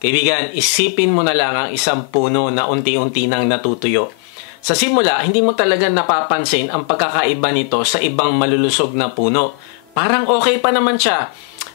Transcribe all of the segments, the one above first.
Kaibigan, isipin mo na lang ang isang puno na unti-unti nang natutuyo. Sa simula, hindi mo talaga napapansin ang pagkakaiba nito sa ibang malulusog na puno. Parang okay pa naman siya.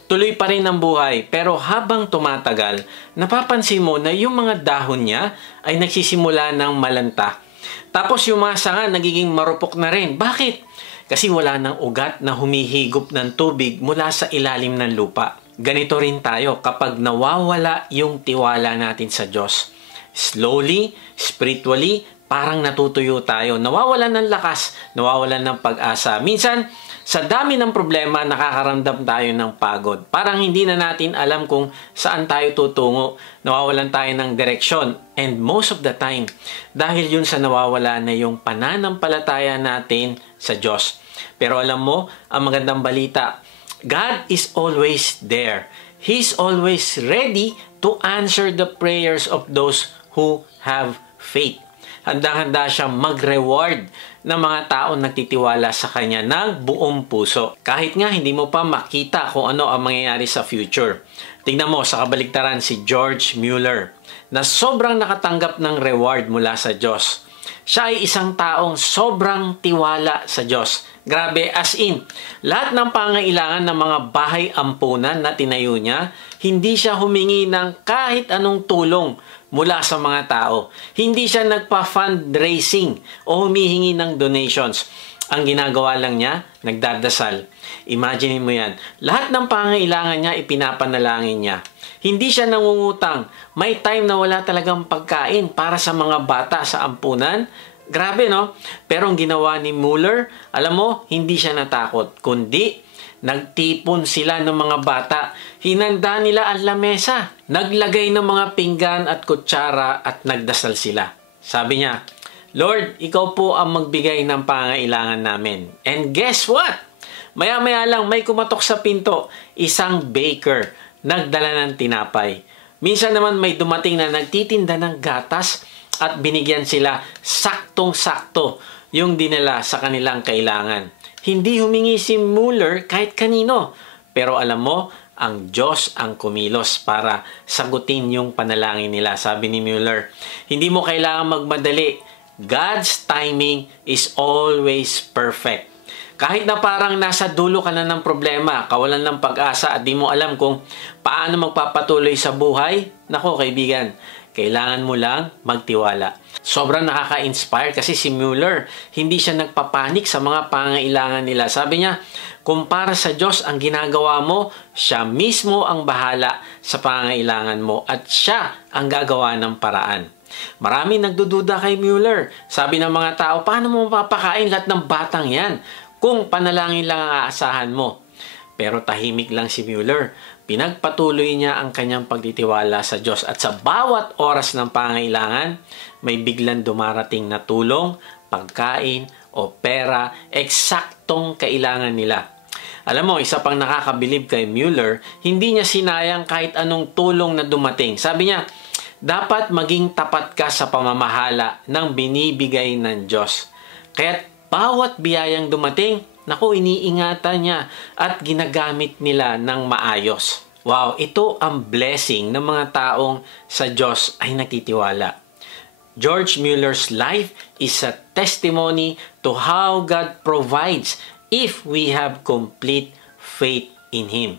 Tuloy pa rin ang buhay. Pero habang tumatagal, napapansin mo na yung mga dahon niya ay nagsisimula ng malanta. Tapos yung mga sanga nagiging marupok na rin. Bakit? Kasi wala ng ugat na humihigop ng tubig mula sa ilalim ng lupa. Ganito rin tayo kapag nawawala yung tiwala natin sa Diyos. Slowly, spiritually, parang natutuyo tayo. Nawawalan ng lakas, nawawalan ng pag-asa. Minsan, sa dami ng problema, nakakaramdam tayo ng pagod. Parang hindi na natin alam kung saan tayo tutungo. Nawawalan tayo ng direksyon. And most of the time, dahil yun sa nawawala na yung pananampalataya natin sa Diyos. Pero alam mo, ang magandang balita, God is always there. He's always ready to answer the prayers of those who have faith. Handang-handa siya mag-reward ng mga taong nagtitiwala sa Kanya ng buong puso. Kahit nga hindi mo pa makita kung ano ang mangyayari sa future. Tingnan mo sa kabaligtaran si George Mueller na sobrang nakatanggap ng reward mula sa Diyos. Siya ay isang taong sobrang tiwala sa Diyos. Grabe, as in, lahat ng pangailangan ng mga bahay ampunan na tinayo niya, hindi siya humingi ng kahit anong tulong mula sa mga tao. Hindi siya nagpa-fundraising o humihingi ng donations. Ang ginagawa lang niya, nagdadasal. Imagine mo yan. Lahat ng pangailangan niya, ipinapanalangin niya. Hindi siya nangungutang. May time na wala talagang pagkain para sa mga bata sa ampunan. Grabe, no? Pero ang ginawa ni Mueller, alam mo, hindi siya natakot. Kundi, nagtipon sila ng mga bata. Hinanda nila ang lamesa. Naglagay ng mga pinggan at kutsara at nagdasal sila. Sabi niya, Lord, ikaw po ang magbigay ng pangailangan namin. And guess what? Maya-maya lang may kumatok sa pinto. Isang baker. Nagdala ng tinapay. Minsan naman may dumating na nagtitinda ng gatas at binigyan sila saktong-sakto yung dinala sa kanilang kailangan. Hindi humingi si Mueller kahit kanino. Pero alam mo, ang Diyos ang kumilos para sagutin yung panalangin nila. Sabi ni Mueller, hindi mo kailangan magmadali. God's timing is always perfect. Kahit na parang nasa dulo ka na ng problema, kawalan ng pag-asa at di mo alam kung paano magpapatuloy sa buhay, nako kaibigan, kailangan mo lang magtiwala. Sobrang nakaka-inspire kasi si Mueller, hindi siya nagpapanik sa mga pangailangan nila. Sabi niya, kung para sa Diyos ang ginagawa mo, siya mismo ang bahala sa pangailangan mo at siya ang gagawa ng paraan. Marami nagdududa kay Mueller. Sabi ng mga tao, paano mo mapapakain lahat ng batang yan kung panalangin lang ang aasahan mo? Pero tahimik lang si Mueller. Pinagpatuloy niya ang kanyang pagtitiwala sa Diyos at sa bawat oras ng pangailangan, may biglang dumarating na tulong, pagkain o pera, eksaktong kailangan nila. Alam mo, isa pang nakakabilib kay Mueller, hindi niya sinayang kahit anong tulong na dumating. Sabi niya, dapat maging tapat ka sa pamamahala ng binibigay ng Diyos. Kaya't bawat biyayang dumating, naku, iniingatan niya at ginagamit nila ng maayos. Wow, ito ang blessing ng mga taong sa Diyos ay nagtitiwala. George Mueller's life is a testimony to how God provides if we have complete faith in Him.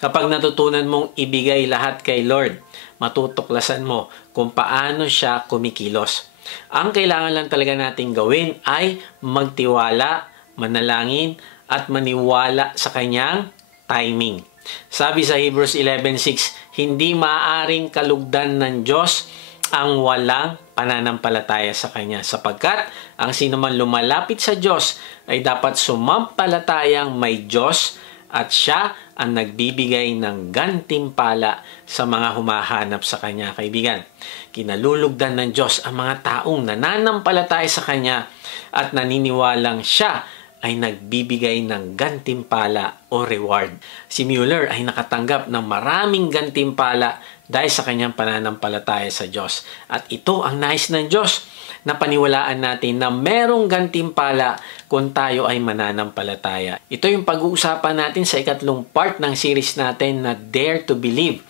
Kapag natutunan mong ibigay lahat kay Lord, matutuklasan mo kung paano siya kumikilos. Ang kailangan lang talaga nating gawin ay magtiwala, manalangin, at maniwala sa kanyang timing. Sabi sa Hebrews 11:6, hindi maaaring kalugdan ng Diyos ang walang pananampalataya sa Kanya, sapagkat ang sinuman lumalapit sa Diyos ay dapat sumampalatayang may Diyos at Siya ang nagbibigay ng gantimpala sa mga humahanap sa Kanya. Kaibigan, kinalulugdan ng Diyos ang mga taong nananampalataya sa Kanya at naniniwalang Siya ay nagbibigay ng gantimpala o reward. Si Mueller ay nakatanggap ng maraming gantimpala dahil sa kanyang pananampalataya sa Diyos. At ito ang nais ng Diyos na paniwalaan natin na merong gantimpala kung tayo ay mananampalataya. Ito yung pag-uusapan natin sa ikatlong part ng series natin na Dare to Believe.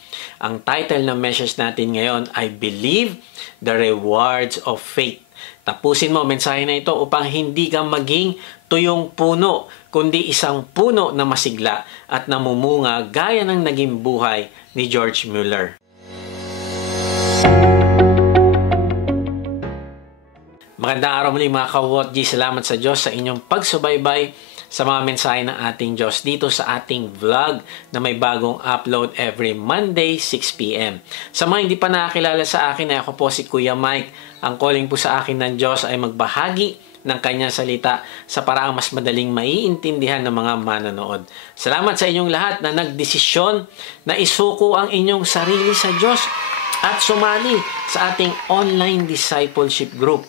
Ang title ng message natin ngayon ay Believe the Rewards of Faith. Tapusin mo ang mensahe na ito upang hindi ka maging tuyong puno, kundi isang puno na masigla at namumunga gaya ng naging buhay ni George Mueller. Magandang araw muli mga ka-WOTG. Salamat sa Diyos sa inyong pagsubaybay sa mga mensahe ng ating Diyos dito sa ating vlog na may bagong upload every Monday 6 p.m. Sa mga hindi pa nakakilala sa akin, ay ako po si Kuya Mike. Ang calling po sa akin ng Diyos ay magbahagi ng kanyang salita sa paraang mas madaling maiintindihan ng mga manonood. Salamat sa inyong lahat na nagdesisyon na isuko ang inyong sarili sa Diyos at sumali sa ating online discipleship group.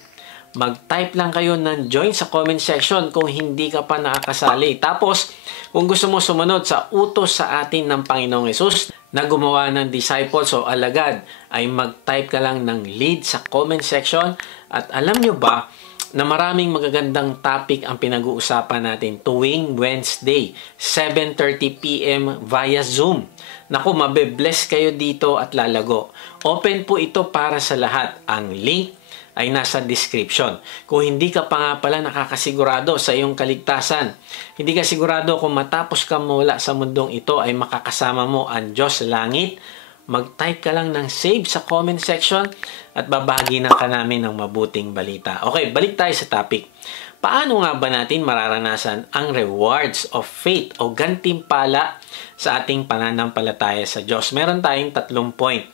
Mag-type lang kayo ng join sa comment section kung hindi ka pa nakakasali. Tapos, kung gusto mo sumunod sa utos sa atin ng Panginoong Hesus na gumawa ng disciples o alagad, ay mag-type ka lang ng lead sa comment section. At alam nyo ba na maraming magagandang topic ang pinag-uusapan natin tuwing Wednesday, 7:30 p.m. via Zoom. Naku, mabe-bless kayo dito at lalago. Open po ito para sa lahat. Ang link ay nasa description. Kung hindi ka pa nga pala nakakasigurado sa iyong kaligtasan, hindi ka sigurado kung matapos ka mula sa mundong ito ay makakasama mo ang Diyos sa langit, mag-type ka lang ng save sa comment section at babahagi na ka namin ng mabuting balita. Okay, balik tayo sa topic. Paano nga ba natin mararanasan ang rewards of faith o gantimpala sa ating pananampalataya sa Diyos? Meron tayong 3 point.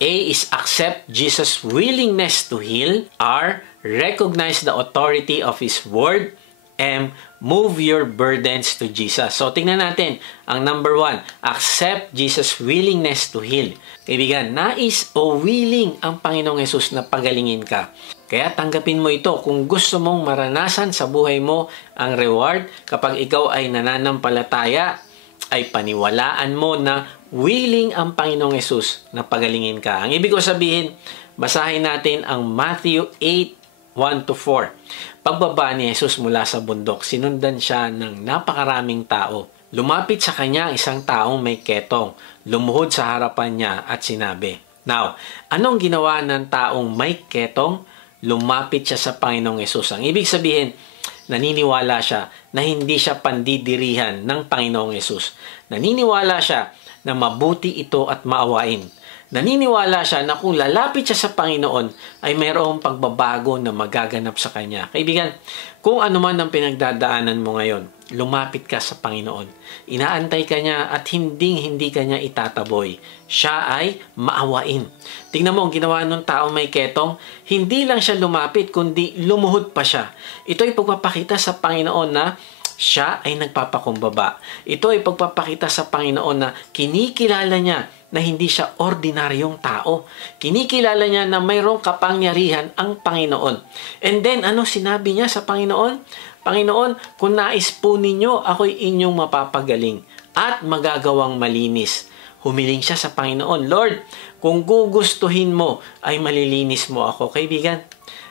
A is accept Jesus' willingness to heal. R, recognize the authority of His Word. M, move your burdens to Jesus. So, tingnan natin. Ang number 1, accept Jesus' willingness to heal. Kaibigan, nais o willing ang Panginoong Hesus na pagalingin ka. Kaya tanggapin mo ito kung gusto mong maranasan sa buhay mo ang reward kapag ikaw ay nananampalataya, ay paniwalaan mo na willing ang Panginoong Hesus na pagalingin ka. Ang ibig ko sabihin, basahin natin ang Matthew 8:1-4. Pagbaba ni Hesus mula sa bundok, sinundan siya ng napakaraming tao. Lumapit sa kanya isang taong may ketong, lumuhod sa harapan niya at sinabi. Now, anong ginawa ng taong may ketong? Lumapit siya sa Panginoong Hesus. Ang ibig sabihin, naniniwala siya na hindi siya pandidirihan ng Panginoong Hesus. Naniniwala siya na mabuti ito at maawain. Naniniwala siya na kung lalapit siya sa Panginoon ay mayroong pagbabago na magaganap sa kanya. Kaibigan, kung ano man ang pinagdadaanan mo ngayon, lumapit ka sa Panginoon. Inaantay ka niya at hindi ka niya itataboy. Siya ay maawain. Tingnan mo ang ginawa ng tao may ketong, hindi lang siya lumapit kundi lumuhod pa siya. Ito ay pagpapakita sa Panginoon na siya ay nagpapakumbaba. Ito ay pagpapakita sa Panginoon na kinikilala niya na hindi siya ordinaryong tao. Kinikilala niya na mayroong kapangyarihan ang Panginoon. And then, ano sinabi niya sa Panginoon? Panginoon, kung nais po ninyo, ako'y inyong mapapagaling at magagawang malinis. Humiling siya sa Panginoon, Lord, kung gugustuhin mo, ay malilinis mo ako. Kaibigan,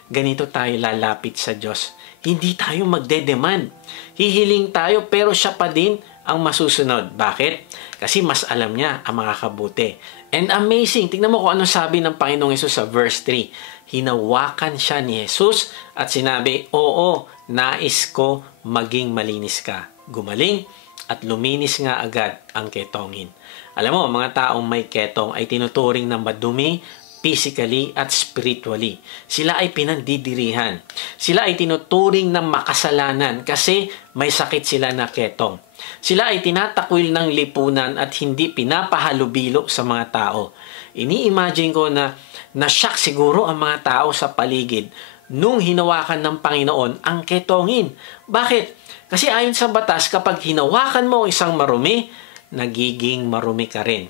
ganito tayo lalapit sa Diyos. Hindi tayo magdedemand. Hihiling tayo pero siya pa din ang masusunod. Bakit? Kasi mas alam niya ang makakabuti. And amazing, tingnan mo kung ano sabi ng Panginoong Hesus sa verse 3. Hinawakan siya ni Hesus at sinabi, oo, nais ko maging malinis ka. Gumaling at luminis nga agad ang ketongin. Alam mo, mga taong may ketong ay tinuturing na madumi, physically at spiritually. Sila ay pinandidirihan. Sila ay tinuturing ng makasalanan kasi may sakit sila na ketong. Sila ay tinatakwil ng lipunan at hindi pinapahalubilo sa mga tao. Ini-imagine ko na na-shock siguro ang mga tao sa paligid nung hinawakan ng Panginoon ang ketongin. Bakit? Kasi ayon sa batas, kapag hinawakan mo ang isang marumi, nagiging marumi ka rin.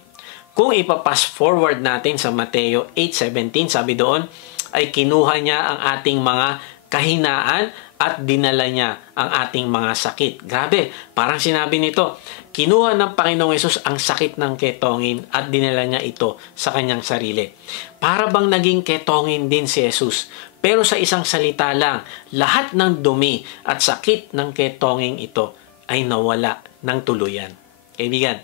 Kung ipapass forward natin sa Mateo 8:17, sabi doon, ay kinuha niya ang ating mga kahinaan at dinala niya ang ating mga sakit. Grabe, parang sinabi nito, kinuha ng Panginoong Hesus ang sakit ng ketongin at dinala niya ito sa kanyang sarili. Para bang naging ketongin din si Hesus. Pero sa isang salita lang, lahat ng dumi at sakit ng ketongin ito ay nawala ng tuluyan. Kaibigan,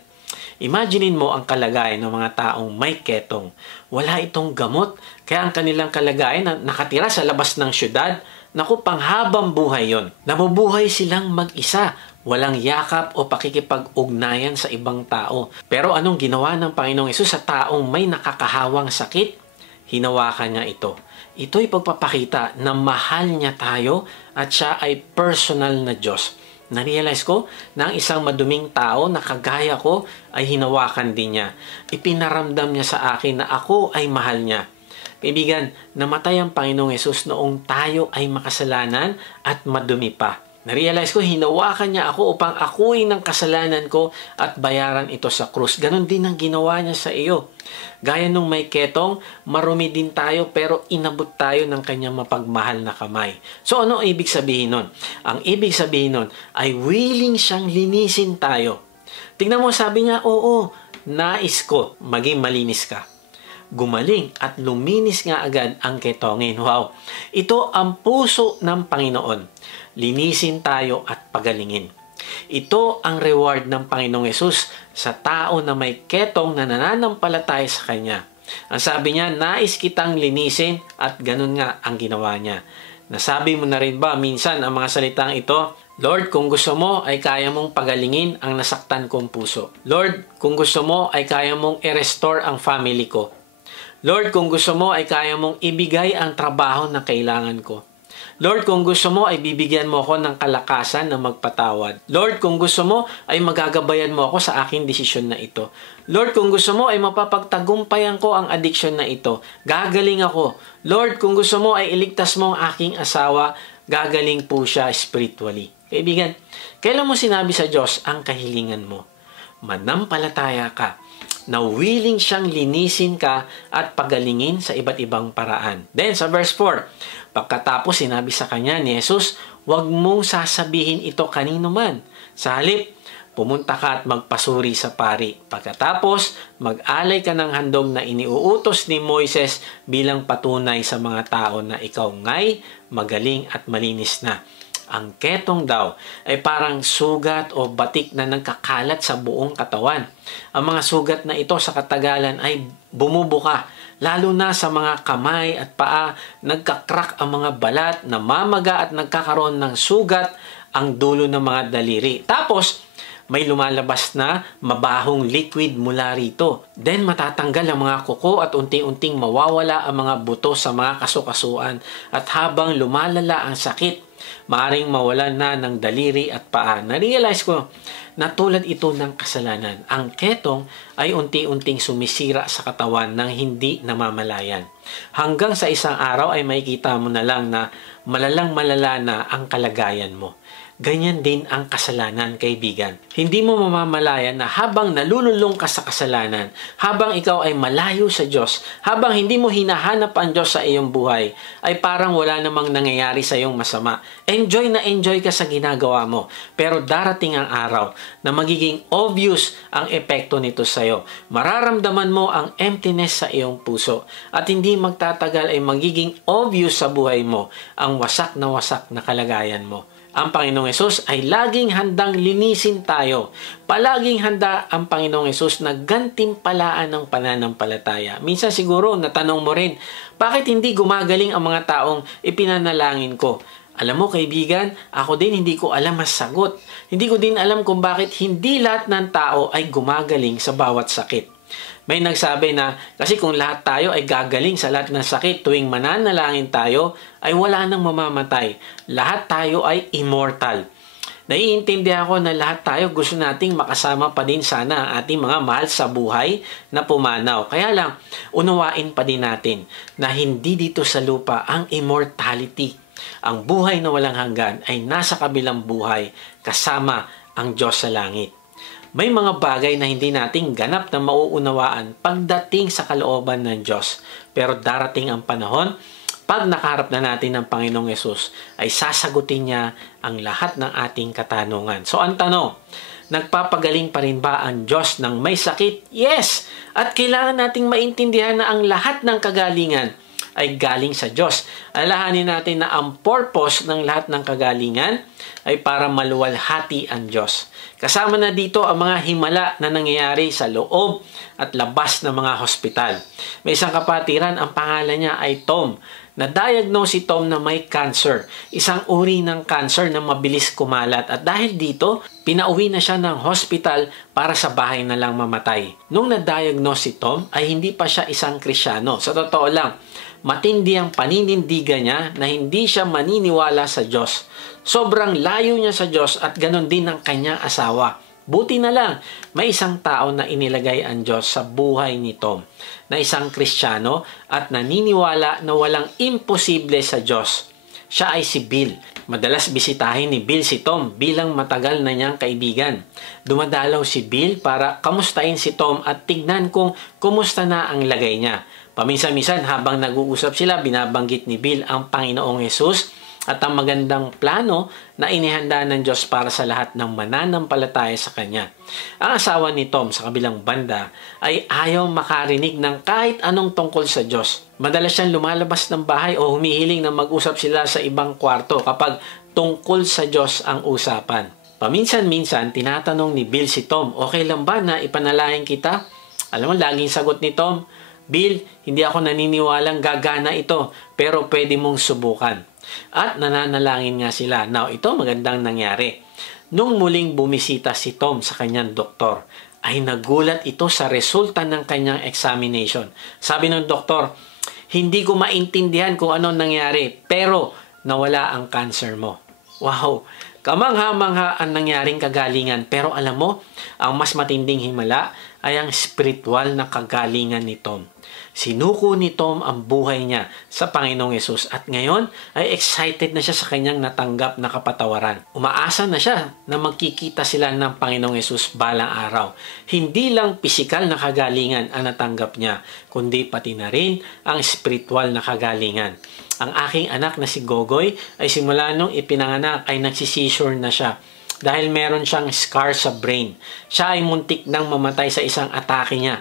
Imaginein mo ang kalagayan ng mga taong may ketong. Wala itong gamot, kaya ang kanilang kalagayan na nakatira sa labas ng syudad, naku, panghabang buhay yon. Nabubuhay silang mag-isa, walang yakap o pakikipag-ugnayan sa ibang tao. Pero anong ginawa ng Panginoong Hesus sa taong may nakakahawang sakit? Hinawakan niya ito. Ito'y pagpapakita na mahal niya tayo at siya ay personal na Diyos. Na-realize ko na ang isang maduming tao na kagaya ko ay hinawakan din niya. Ipinaramdam niya sa akin na ako ay mahal niya. Kaibigan, namatay ang Panginoong Hesus noong tayo ay makasalanan at madumi pa. Na-realize ko, hinawakan niya ako upang akuin ng kasalanan ko at bayaran ito sa krus. Ganon din ang ginawa niya sa iyo. Gaya nung may ketong, marumi din tayo pero inabot tayo ng kanyang mapagmahal na kamay. So ano ibig sabihin nun? Ang ibig sabihin nun ay willing siyang linisin tayo. Tingnan mo, sabi niya, oo, nais ko maging malinis ka. Gumaling at luminis nga agad ang ketongin. Wow! Ito ang puso ng Panginoon. Linisin tayo at pagalingin. Ito ang reward ng Panginoong Hesus sa tao na may ketong na nananampalataya sa Kanya. Ang sabi niya, nais kitang linisin at ganun nga ang ginawa niya. Nasabi mo na rin ba minsan ang mga salitang ito? Lord, kung gusto mo ay kaya mong pagalingin ang nasaktan kong puso. Lord, kung gusto mo ay kaya mong i-restore ang family ko. Lord, kung gusto mo ay kaya mong ibigay ang trabaho na kailangan ko. Lord, kung gusto mo ay bibigyan mo ako ng kalakasan na magpatawad. Lord, kung gusto mo ay magagabayan mo ako sa aking desisyon na ito. Lord, kung gusto mo ay mapapagtagumpayan ko ang addiction na ito. Gagaling ako. Lord, kung gusto mo ay iligtas mo ang aking asawa. Gagaling po siya spiritually. Kaibigan, kailan mo sinabi sa Diyos ang kahilingan mo? Manampalataya ka na willing siyang linisin ka at pagalingin sa iba't ibang paraan. Then sa verse 4, pagkatapos sinabi sa kanya ni Jesus, huwag mong sasabihin ito kanino man. Sa halip, pumunta ka at magpasuri sa pari. Pagkatapos, mag-alay ka ng handog na iniuutos ni Moises bilang patunay sa mga tao na ikaw nga'y magaling at malinis na. Ang ketong daw ay parang sugat o batik na nagkakalat sa buong katawan. Ang mga sugat na ito sa katagalan ay bumubuka. Lalo na sa mga kamay at paa, nagkakrak ang mga balat, namamaga at nagkakaroon ng sugat ang dulo ng mga daliri. Tapos, may lumalabas na mabahong liquid mula rito. Then matatanggal ang mga kuko at unti-unting mawawala ang mga buto sa mga kasukasuan. At habang lumalala ang sakit, maaring mawalan na ng daliri at paa. Na-realize ko na tulad ito ng kasalanan. Ang ketong ay unti-unting sumisira sa katawan ng hindi namamalayan. Hanggang sa isang araw ay makikita mo na lang na malalang malala na ang kalagayan mo. Ganyan din ang kasalanan, kaibigan. Hindi mo mamamalayan na habang nalululong ka sa kasalanan, habang ikaw ay malayo sa Diyos, habang hindi mo hinahanap ang Diyos sa iyong buhay, ay parang wala namang nangyayari sa iyong masama. Enjoy na enjoy ka sa ginagawa mo. Pero darating ang araw na magiging obvious ang epekto nito sa iyo. Mararamdaman mo ang emptiness sa iyong puso. At hindi magtatagal ay magiging obvious sa buhay mo ang wasak na kalagayan mo. Ang Panginoong Hesus ay laging handang linisin tayo. Palaging handa ang Panginoong Hesus na gantimpalaan ng pananampalataya. Minsan siguro natanong mo rin, bakit hindi gumagaling ang mga taong ipinanalangin ko? Alam mo kaibigan, ako din hindi ko alam ang sagot. Hindi ko din alam kung bakit hindi lahat ng tao ay gumagaling sa bawat sakit. May nagsabi na kasi kung lahat tayo ay gagaling sa lahat ng sakit tuwing mananalangin tayo, ay wala nang mamamatay. Lahat tayo ay immortal. Naiintindihan ko na lahat tayo gusto nating makasama pa din sana ang ating mga mahal sa buhay na pumanaw. Kaya lang, unawain pa din natin na hindi dito sa lupa ang immortality. Ang buhay na walang hanggan ay nasa kabilang buhay kasama ang Diyos sa langit. May mga bagay na hindi nating ganap na mauunawaan pagdating sa kalooban ng Diyos. Pero darating ang panahon, pag nakaharap na natin ng Panginoong Hesus, ay sasagutin niya ang lahat ng ating katanungan. So ang tanong, nagpapagaling pa rin ba ang Diyos ng may sakit? Yes! At kailangan nating maintindihan na ang lahat ng kagalingan ay galing sa Diyos. Alalahanin natin na ang purpose ng lahat ng kagalingan ay para maluwalhati ang Diyos. Kasama na dito ang mga himala na nangyayari sa loob at labas ng mga hospital. May isang kapatiran, ang pangalan niya ay Tom. Na-diagnose si Tom na may cancer, isang uri ng cancer na mabilis kumalat, at dahil dito, pinauwi na siya ng hospital para sa bahay na lang mamatay. Nung na-diagnose si Tom ay hindi pa siya isang Kristiyano. Sa totoo lang, matindi ang paninindigan niya na hindi siya maniniwala sa Diyos. Sobrang layo niya sa Diyos at ganon din ang kanyang asawa. Buti na lang, may isang tao na inilagay ang Diyos sa buhay ni Tom, na isang Kristiyano at naniniwala na walang imposible sa Diyos. Siya ay si Bill. Madalas bisitahin ni Bill si Tom bilang matagal na niyang kaibigan. Dumadalaw si Bill para kamustahin si Tom at tignan kung kumusta na ang lagay niya. Paminsan-minsan habang nag-uusap sila, binabanggit ni Bill ang Panginoong Hesus at ang magandang plano na inihanda ng Diyos para sa lahat ng mananampalataya sa Kanya. Ang asawa ni Tom sa kabilang banda ay ayaw makarinig ng kahit anong tungkol sa Diyos. Madalas siyang lumalabas ng bahay o humihiling na mag-usap sila sa ibang kwarto kapag tungkol sa Diyos ang usapan. Paminsan-minsan, tinatanong ni Bill si Tom, okay lang ba na ipanalangin kita? Alam mo, laging sagot ni Tom, Bill, hindi ako naniniwalang gagana ito, pero pwede mong subukan. At nananalangin nga sila. Now, ito magandang nangyari. Nung muling bumisita si Tom sa kanyang doktor, ay nagulat ito sa resulta ng kanyang examination. Sabi ng doktor, hindi ko maintindihan kung anong nangyari, pero nawala ang cancer mo. Wow! Kamangha-mangha ang nangyaring kagalingan, pero alam mo, ang mas matinding himala ay ang spiritual na kagalingan ni Tom. Sinuko ni Tom ang buhay niya sa Panginoong Hesus at ngayon ay excited na siya sa kanyang natanggap na kapatawaran. Umaasa na siya na magkikita sila ng Panginoong Hesus balang araw. Hindi lang pisikal na kagalingan ang natanggap niya, kundi pati na rin ang spiritual na kagalingan. Ang aking anak na si Gogoy ay simula nung ipinanganak ay nagsisisure na siya dahil meron siyang scar sa brain. Siya ay muntik nang mamatay sa isang atake niya.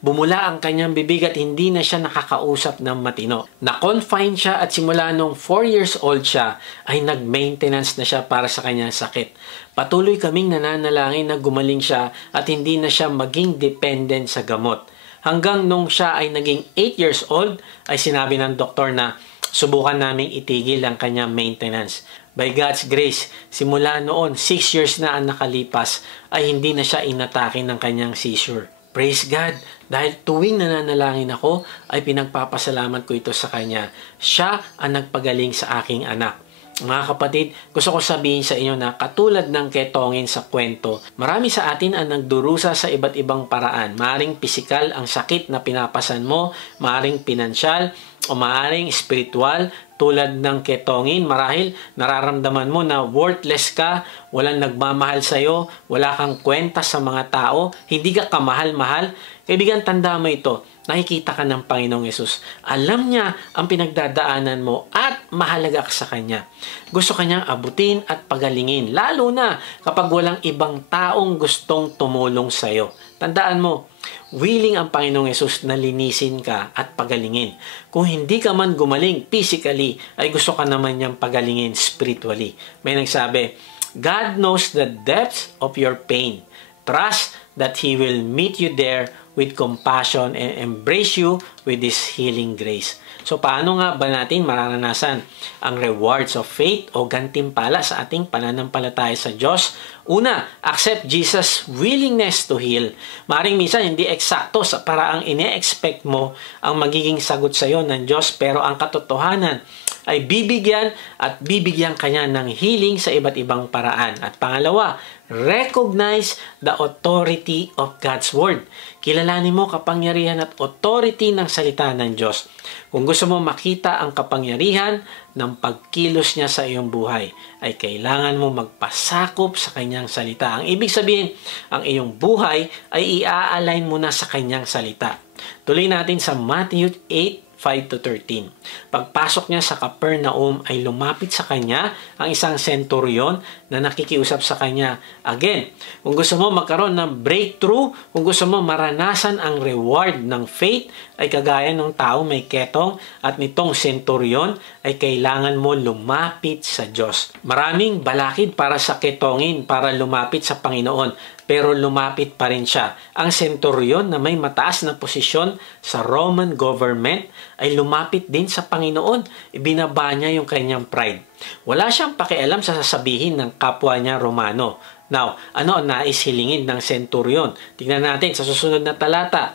Bumula ang kanyang bibig at hindi na siya nakakausap ng matino. Na-confine siya at simula nung 4 years old siya ay nag-maintenance na siya para sa kanyang sakit. Patuloy kaming nananalangin na gumaling siya at hindi na siya maging dependent sa gamot. Hanggang nung siya ay naging 8 years old ay sinabi ng doktor na subukan naming itigil ang kanyang maintenance. By God's grace, simula noon 6 years na ang nakalipas ay hindi na siya inatake ng kanyang seizure. Praise God! Dahil tuwing nananalangin ako, ay pinagpapasalamat ko ito sa Kanya. Siya ang nagpagaling sa aking anak. Mga kapatid, gusto ko sabihin sa inyo na katulad ng ketongin sa kwento, marami sa atin ang nagdurusa sa iba't ibang paraan. Maaring pisikal ang sakit na pinapasan mo, maaring pinansyal, o maaring spiritual tulad ng ketongin. Marahil nararamdaman mo na worthless ka, walang nagmamahal sa'yo, wala kang kwenta sa mga tao, hindi ka kamahal-mahal. Kaibigan, tanda mo ito. Nakikita ka ng Panginoong Hesus. Alam niya ang pinagdadaanan mo at mahalaga ka sa Kanya. Gusto Kanyang abutin at pagalingin, lalo na kapag walang ibang taong gustong tumulong sa'yo. Tandaan mo, willing ang Panginoong Hesus na linisin ka at pagalingin. Kung hindi ka man gumaling physically, ay gusto ka naman niyang pagalingin spiritually. May nagsabi, God knows the depths of your pain. Trust that He will meet you there with compassion and embrace you with His healing grace. So, paano nga ba natin mararanasan ang rewards of faith o gantimpala sa ating pananampalataya sa Diyos? Una, accept Jesus' willingness to heal. Maring minsan hindi eksakto sa paraang ine-expect mo ang magiging sagot sa iyo ng Diyos, pero ang katotohanan ay bibigyan at bibigyan Kanya ng healing sa iba't ibang paraan. At pangalawa, recognize the authority of God's Word. Kilalanin mo kapangyarihan at authority ng salita ng Diyos. Kung gusto mo makita ang kapangyarihan ng pagkilos niya sa iyong buhay, ay kailangan mo magpasakop sa Kanyang salita. Ang ibig sabihin, ang iyong buhay ay i-align mo na sa Kanyang salita. Tuloy natin sa Matthew 8 5 to 13. Pagpasok niya sa Capernaum ay lumapit sa kanya ang isang centurion na nakikiusap sa kanya. Again, kung gusto mo magkaroon ng breakthrough, kung gusto mo maranasan ang reward ng faith, ay kagaya ng tao may ketong at nitong centurion ay kailangan mo lumapit sa Diyos. Maraming balakid para sa ketongin para lumapit sa Panginoon, pero lumapit pa rin siya. Ang centurion na may mataas na posisyon sa Roman government ay lumapit din sa Panginoon. Ibinaba niya yung kanyang pride. Wala siyang pakialam sa sasabihin ng kapwa niya Romano. Now, ano ang nais hilingin ng centurion? Tingnan natin sa susunod na talata.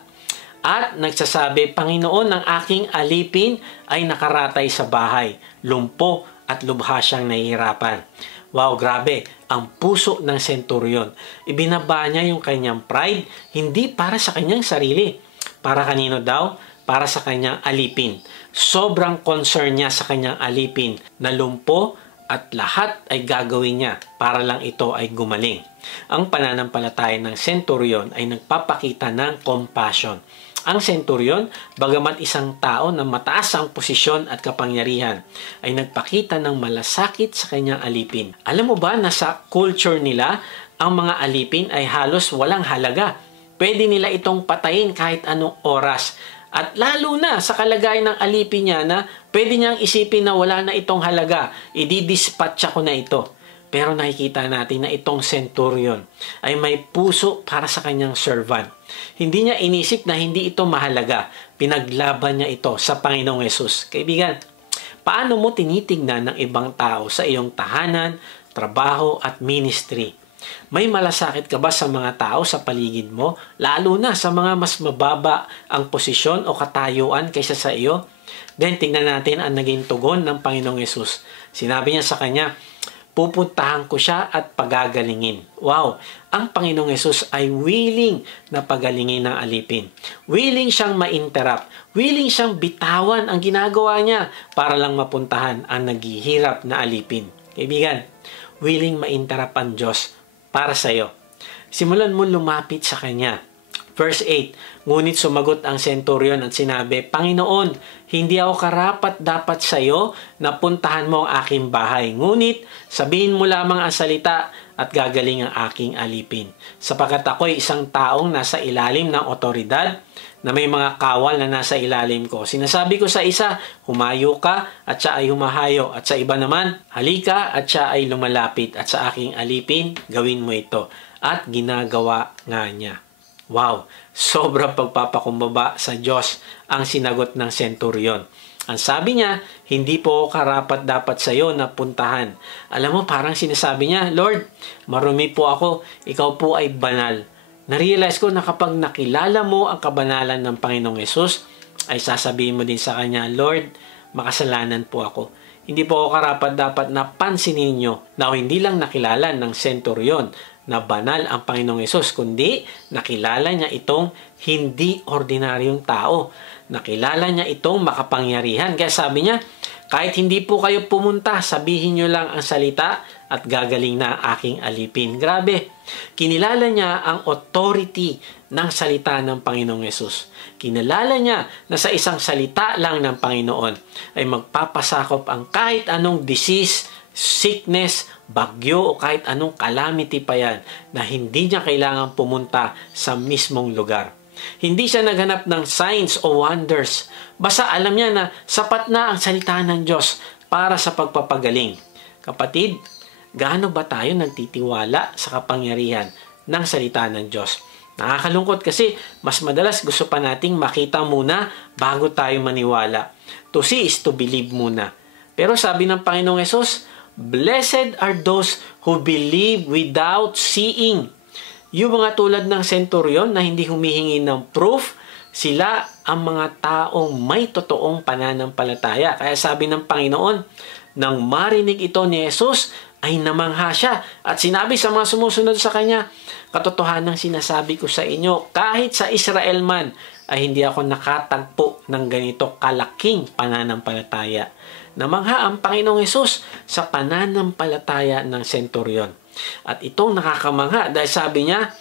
At nagsasabi, Panginoon, ang aking alipin ay nakaratay sa bahay. Lumpo at lubha siyang nahihirapan. Wow, grabe. Ang puso ng centurion. Ibinaba niya yung kanyang pride, hindi para sa kanyang sarili. Para kanino daw? Para sa kanyang alipin. Sobrang concern niya sa kanyang alipin na lumpo at lahat ay gagawin niya para lang ito ay gumaling. Ang pananampalataya ng centurion ay nagpapakita ng compassion. Ang centurion, bagamat isang tao na mataas ang posisyon at kapangyarihan, ay nagpakita ng malasakit sa kanyang alipin. Alam mo ba na sa culture nila, ang mga alipin ay halos walang halaga. Pwede nila itong patayin kahit anong oras. At lalo na sa kalagayan ng alipin niya na pwede niyang isipin na wala na itong halaga, i-dispatch ko na ito. Pero nakikita natin na itong centurion ay may puso para sa kanyang servant. Hindi niya inisip na hindi ito mahalaga. Pinaglaban niya ito sa Panginoong Yesus. Kaibigan, paano mo tinitingnan ng ibang tao sa iyong tahanan, trabaho at ministry? May malasakit ka ba sa mga tao sa paligid mo, lalo na sa mga mas mababa ang posisyon o katayuan kaysa sa iyo? Then tingnan natin ang naging tugon ng Panginoong Yesus. Sinabi niya sa kanya, pupuntahan ko siya at pagagalingin. Wow! Ang Panginoong Yesus ay willing na pagalingin ng alipin. Willing siyang ma-interrupt. Willing siyang bitawan ang ginagawa niya para lang mapuntahan ang naghihirap na alipin. Kaibigan, willing ma-interrupt ang Diyos para sa iyo. Simulan mo lumapit sa Kanya. Verse 8, ngunit sumagot ang centurion at sinabi, Panginoon, hindi ako karapat dapat sa iyo na puntahan mo ang aking bahay. Ngunit sabihin mo lamang ang salita at gagaling ang aking alipin. Sapagkat ako'y isang taong nasa ilalim ng otoridad na may mga kawal na nasa ilalim ko. Sinasabi ko sa isa, humayo ka at siya ay humahayo. At sa iba naman, halika at siya ay lumalapit. At sa aking alipin, gawin mo ito. At ginagawa nga niya. Wow! Sobrang pagpapakumbaba sa Diyos ang sinagot ng centurion. Ang sabi niya, hindi po karapat dapat sa iyo na puntahan. Alam mo, parang sinasabi niya, Lord, marumi po ako, ikaw po ay banal. Narealize ko na kapag nakilala mo ang kabanalan ng Panginoong Yesus, ay sasabihin mo din sa Kanya, Lord, makasalanan po ako. Hindi po ako karapat dapat na pansinin niyo na hindi lang nakilala ng centurion na banal ang Panginoong Yesus, kundi nakilala niya itong hindi ordinaryong tao. Nakilala niya itong makapangyarihan. Kaya sabi niya, kahit hindi po kayo pumunta, sabihin niyo lang ang salita at gagaling na aking alipin. Grabe! Kinilala niya ang authority ng salita ng Panginoong Yesus. Kinilala niya na sa isang salita lang ng Panginoon ay magpapasakop ang kahit anong disease, sickness, bagyo o kahit anong calamity pa yan na hindi niya kailangan pumunta sa mismong lugar. Hindi siya naghanap ng signs o wonders. Basta alam niya na sapat na ang salita ng Diyos para sa pagpapagaling. Kapatid, gaano ba tayo nagtitiwala sa kapangyarihan ng salita ng Diyos? Nakakalungkot kasi mas madalas gusto pa nating makita muna bago tayo maniwala. To see is to believe muna. Pero sabi ng Panginoong Yesus, blessed are those who believe without seeing. Yung mga tulad ng centurion na hindi humihingi ng proof, sila ang mga taong may totoong pananampalataya. Kaya sabi ng Panginoon, nang marinig ito ni Jesus, ay namangha siya. At sinabi sa mga sumusunod sa kanya, katotohanan sinasabi ko sa inyo, kahit sa Israel man, ay hindi ako nakatagpo ng ganito kalaking pananampalataya. Namangha ang Panginoong Yesus sa pananampalataya ng centurion. At itong nakakamangha dahil sabi niya,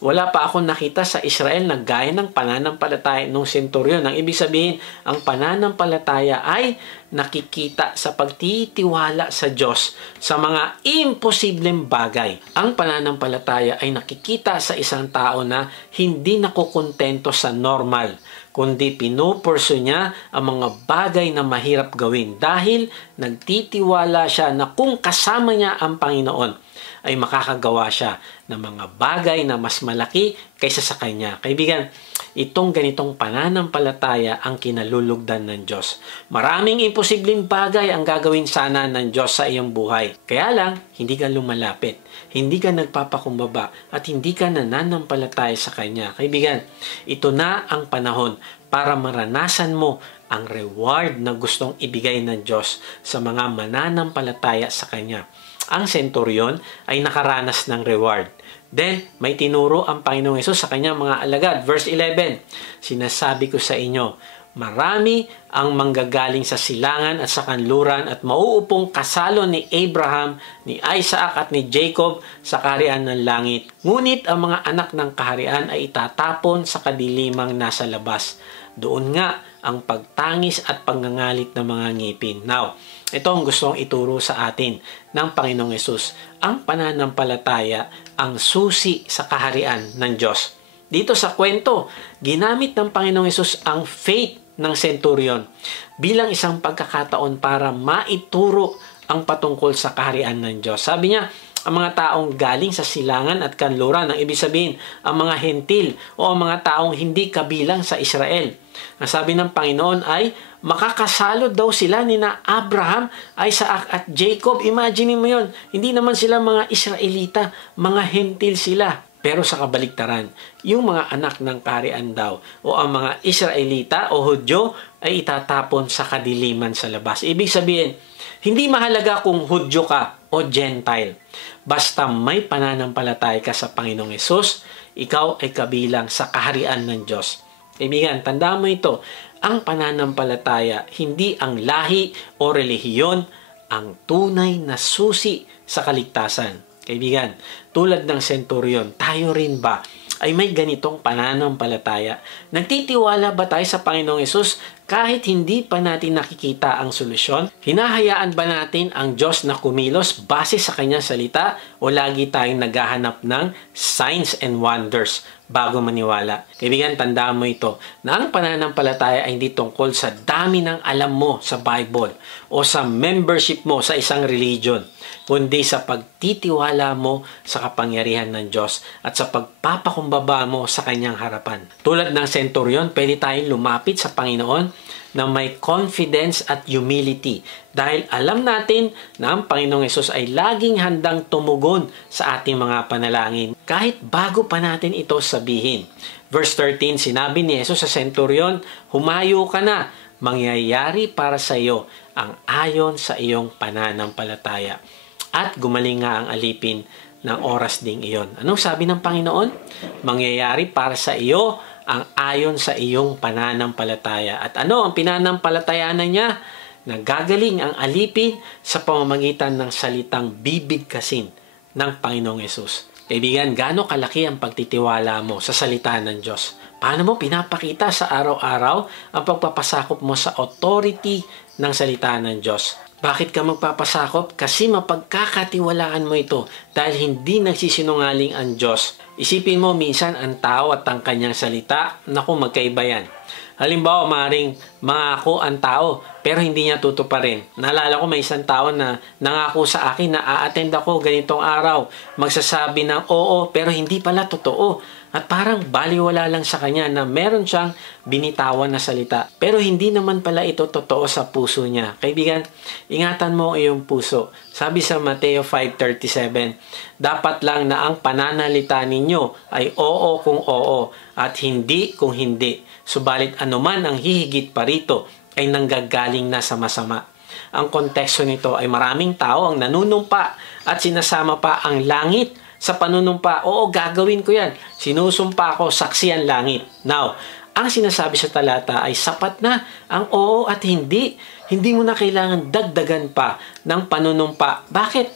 wala pa akong nakita sa Israel na gaya ng pananampalataya ng senturyon. Ang ibig sabihin, ang pananampalataya ay nakikita sa pagtitiwala sa Diyos sa mga imposibleng bagay. Ang pananampalataya ay nakikita sa isang tao na hindi nakukontento sa normal, kundi pinupurso niya ang mga bagay na mahirap gawin dahil nagtitiwala siya na kung kasama niya ang Panginoon ay makakagawa siya ng mga bagay na mas malaki kaysa sa kanya. Kaibigan, itong ganitong pananampalataya ang kinalulugdan ng Diyos. Maraming imposibleng bagay ang gagawin sana ng Diyos sa iyong buhay. Kaya lang, hindi ka lumalapit, hindi ka nagpapakumbaba, at hindi ka nananampalataya sa Kanya. Kaibigan, ito na ang panahon para maranasan mo ang reward na gustong ibigay ng Diyos sa mga mananampalataya sa Kanya. Ang senturyon ay nakaranas ng reward. Then, may tinuro ang Panginoong Hesus sa kanyang mga alagad. Verse 11, sinasabi ko sa inyo, marami ang manggagaling sa silangan at sa kanluran at mauupong kasalo ni Abraham, ni Isaac at ni Jacob sa kaharian ng langit. Ngunit ang mga anak ng kaharian ay itatapon sa kadilimang nasa labas. Doon nga ang pagtangis at pagngangalit ng mga ngipin. Now, ito ang gustong ituro sa atin ng Panginoong Hesus. Ang pananampalataya ang susi sa kaharian ng Diyos. Dito sa kwento, ginamit ng Panginoong Hesus ang faith ng centurion bilang isang pagkakataon para maituro ang patungkol sa kaharian ng Diyos. Sabi niya, ang mga taong galing sa silangan at kanluran, ang ibig sabihin, ang mga hentil o ang mga taong hindi kabilang sa Israel. Ang sabi ng Panginoon ay makakasalo daw sila ni na Abraham, Isaac at Jacob. Imagine mo yun. Hindi naman sila mga Israelita, mga hentil sila. Pero sa kabaliktaran, yung mga anak ng kaharian daw o ang mga Israelita o Hudyo ay itatapon sa kadiliman sa labas. Ibig sabihin, hindi mahalaga kung Hudyo ka o Gentile. Basta may pananampalataya ka sa Panginoong Hesus, ikaw ay kabilang sa kaharian ng Diyos. Kaibigan, tandaan mo ito, ang pananampalataya, hindi ang lahi o relihiyon, ang tunay na susi sa kaligtasan. Kaibigan, tulad ng centurion, tayo rin ba ay may ganitong pananampalataya? Nagtitiwala ba tayo sa Panginoong Hesus kahit hindi pa natin nakikita ang solusyon? Hinahayaan ba natin ang Diyos na kumilos base sa Kanyang salita o lagi tayong naghahanap ng signs and wonders bago maniwala? Kaibigan, tandaan mo ito, na ang pananampalataya ay hindi tungkol sa dami ng alam mo sa Bible o sa membership mo sa isang religion, kundi sa pagtitiwala mo sa kapangyarihan ng Diyos at sa pagpapakumbaba mo sa Kanyang harapan. Tulad ng centurion, pwede tayong lumapit sa Panginoon na may confidence at humility dahil alam natin na ang Panginoong Hesus ay laging handang tumugon sa ating mga panalangin kahit bago pa natin ito sabihin. Verse 13, sinabi ni Hesus sa centurion, humayo ka na, mangyayari para sa iyo ang ayon sa iyong pananampalataya. At gumaling nga ang alipin ng oras ding iyon. Anong sabi ng Panginoon? Mangyayari para sa iyo ang ayon sa iyong pananampalataya. At ano ang pinanampalatayanan niya? Nagagaling ang alipin sa pamamagitan ng salitang bibigkasin ng Panginoong Hesus. Kaibigan, gaano kalaki ang pagtitiwala mo sa salita ng Diyos? Paano mo pinapakita sa araw-araw ang pagpapasakop mo sa authority ng salita ng Diyos? Bakit ka magpapasakop? Kasi mapagkakatiwalaan mo ito dahil hindi nagsisinungaling ang Diyos. Isipin mo minsan ang tao at ang kanyang salita, naku, magkaiba yan. Halimbawa, maaaring mangako ang tao pero hindi niya tutuparin. Naalala ko may isang tao na nangako sa akin na a-attend ako ganitong araw. Magsasabi ng oo pero hindi pala totoo. At parang baliwala lang sa kanya na meron siyang binitawan na salita. Pero hindi naman pala ito totoo sa puso niya. Kaibigan, ingatan mo ang iyong puso. Sabi sa Mateo 5:37, dapat lang na ang pananalita ninyo ay oo kung oo at hindi kung hindi. Subalit anuman ang hihigit pa rito ay nanggagaling na sa masama. Ang konteksto nito ay maraming tao ang nanunumpa at sinasama pa ang langit sa panunumpa. Oo, gagawin ko yan. Sinusumpa ko, saksi ang langit. Now, ang sinasabi sa talata ay sapat na ang oo at hindi. Hindi mo na kailangan dagdagan pa ng panunumpa. Bakit?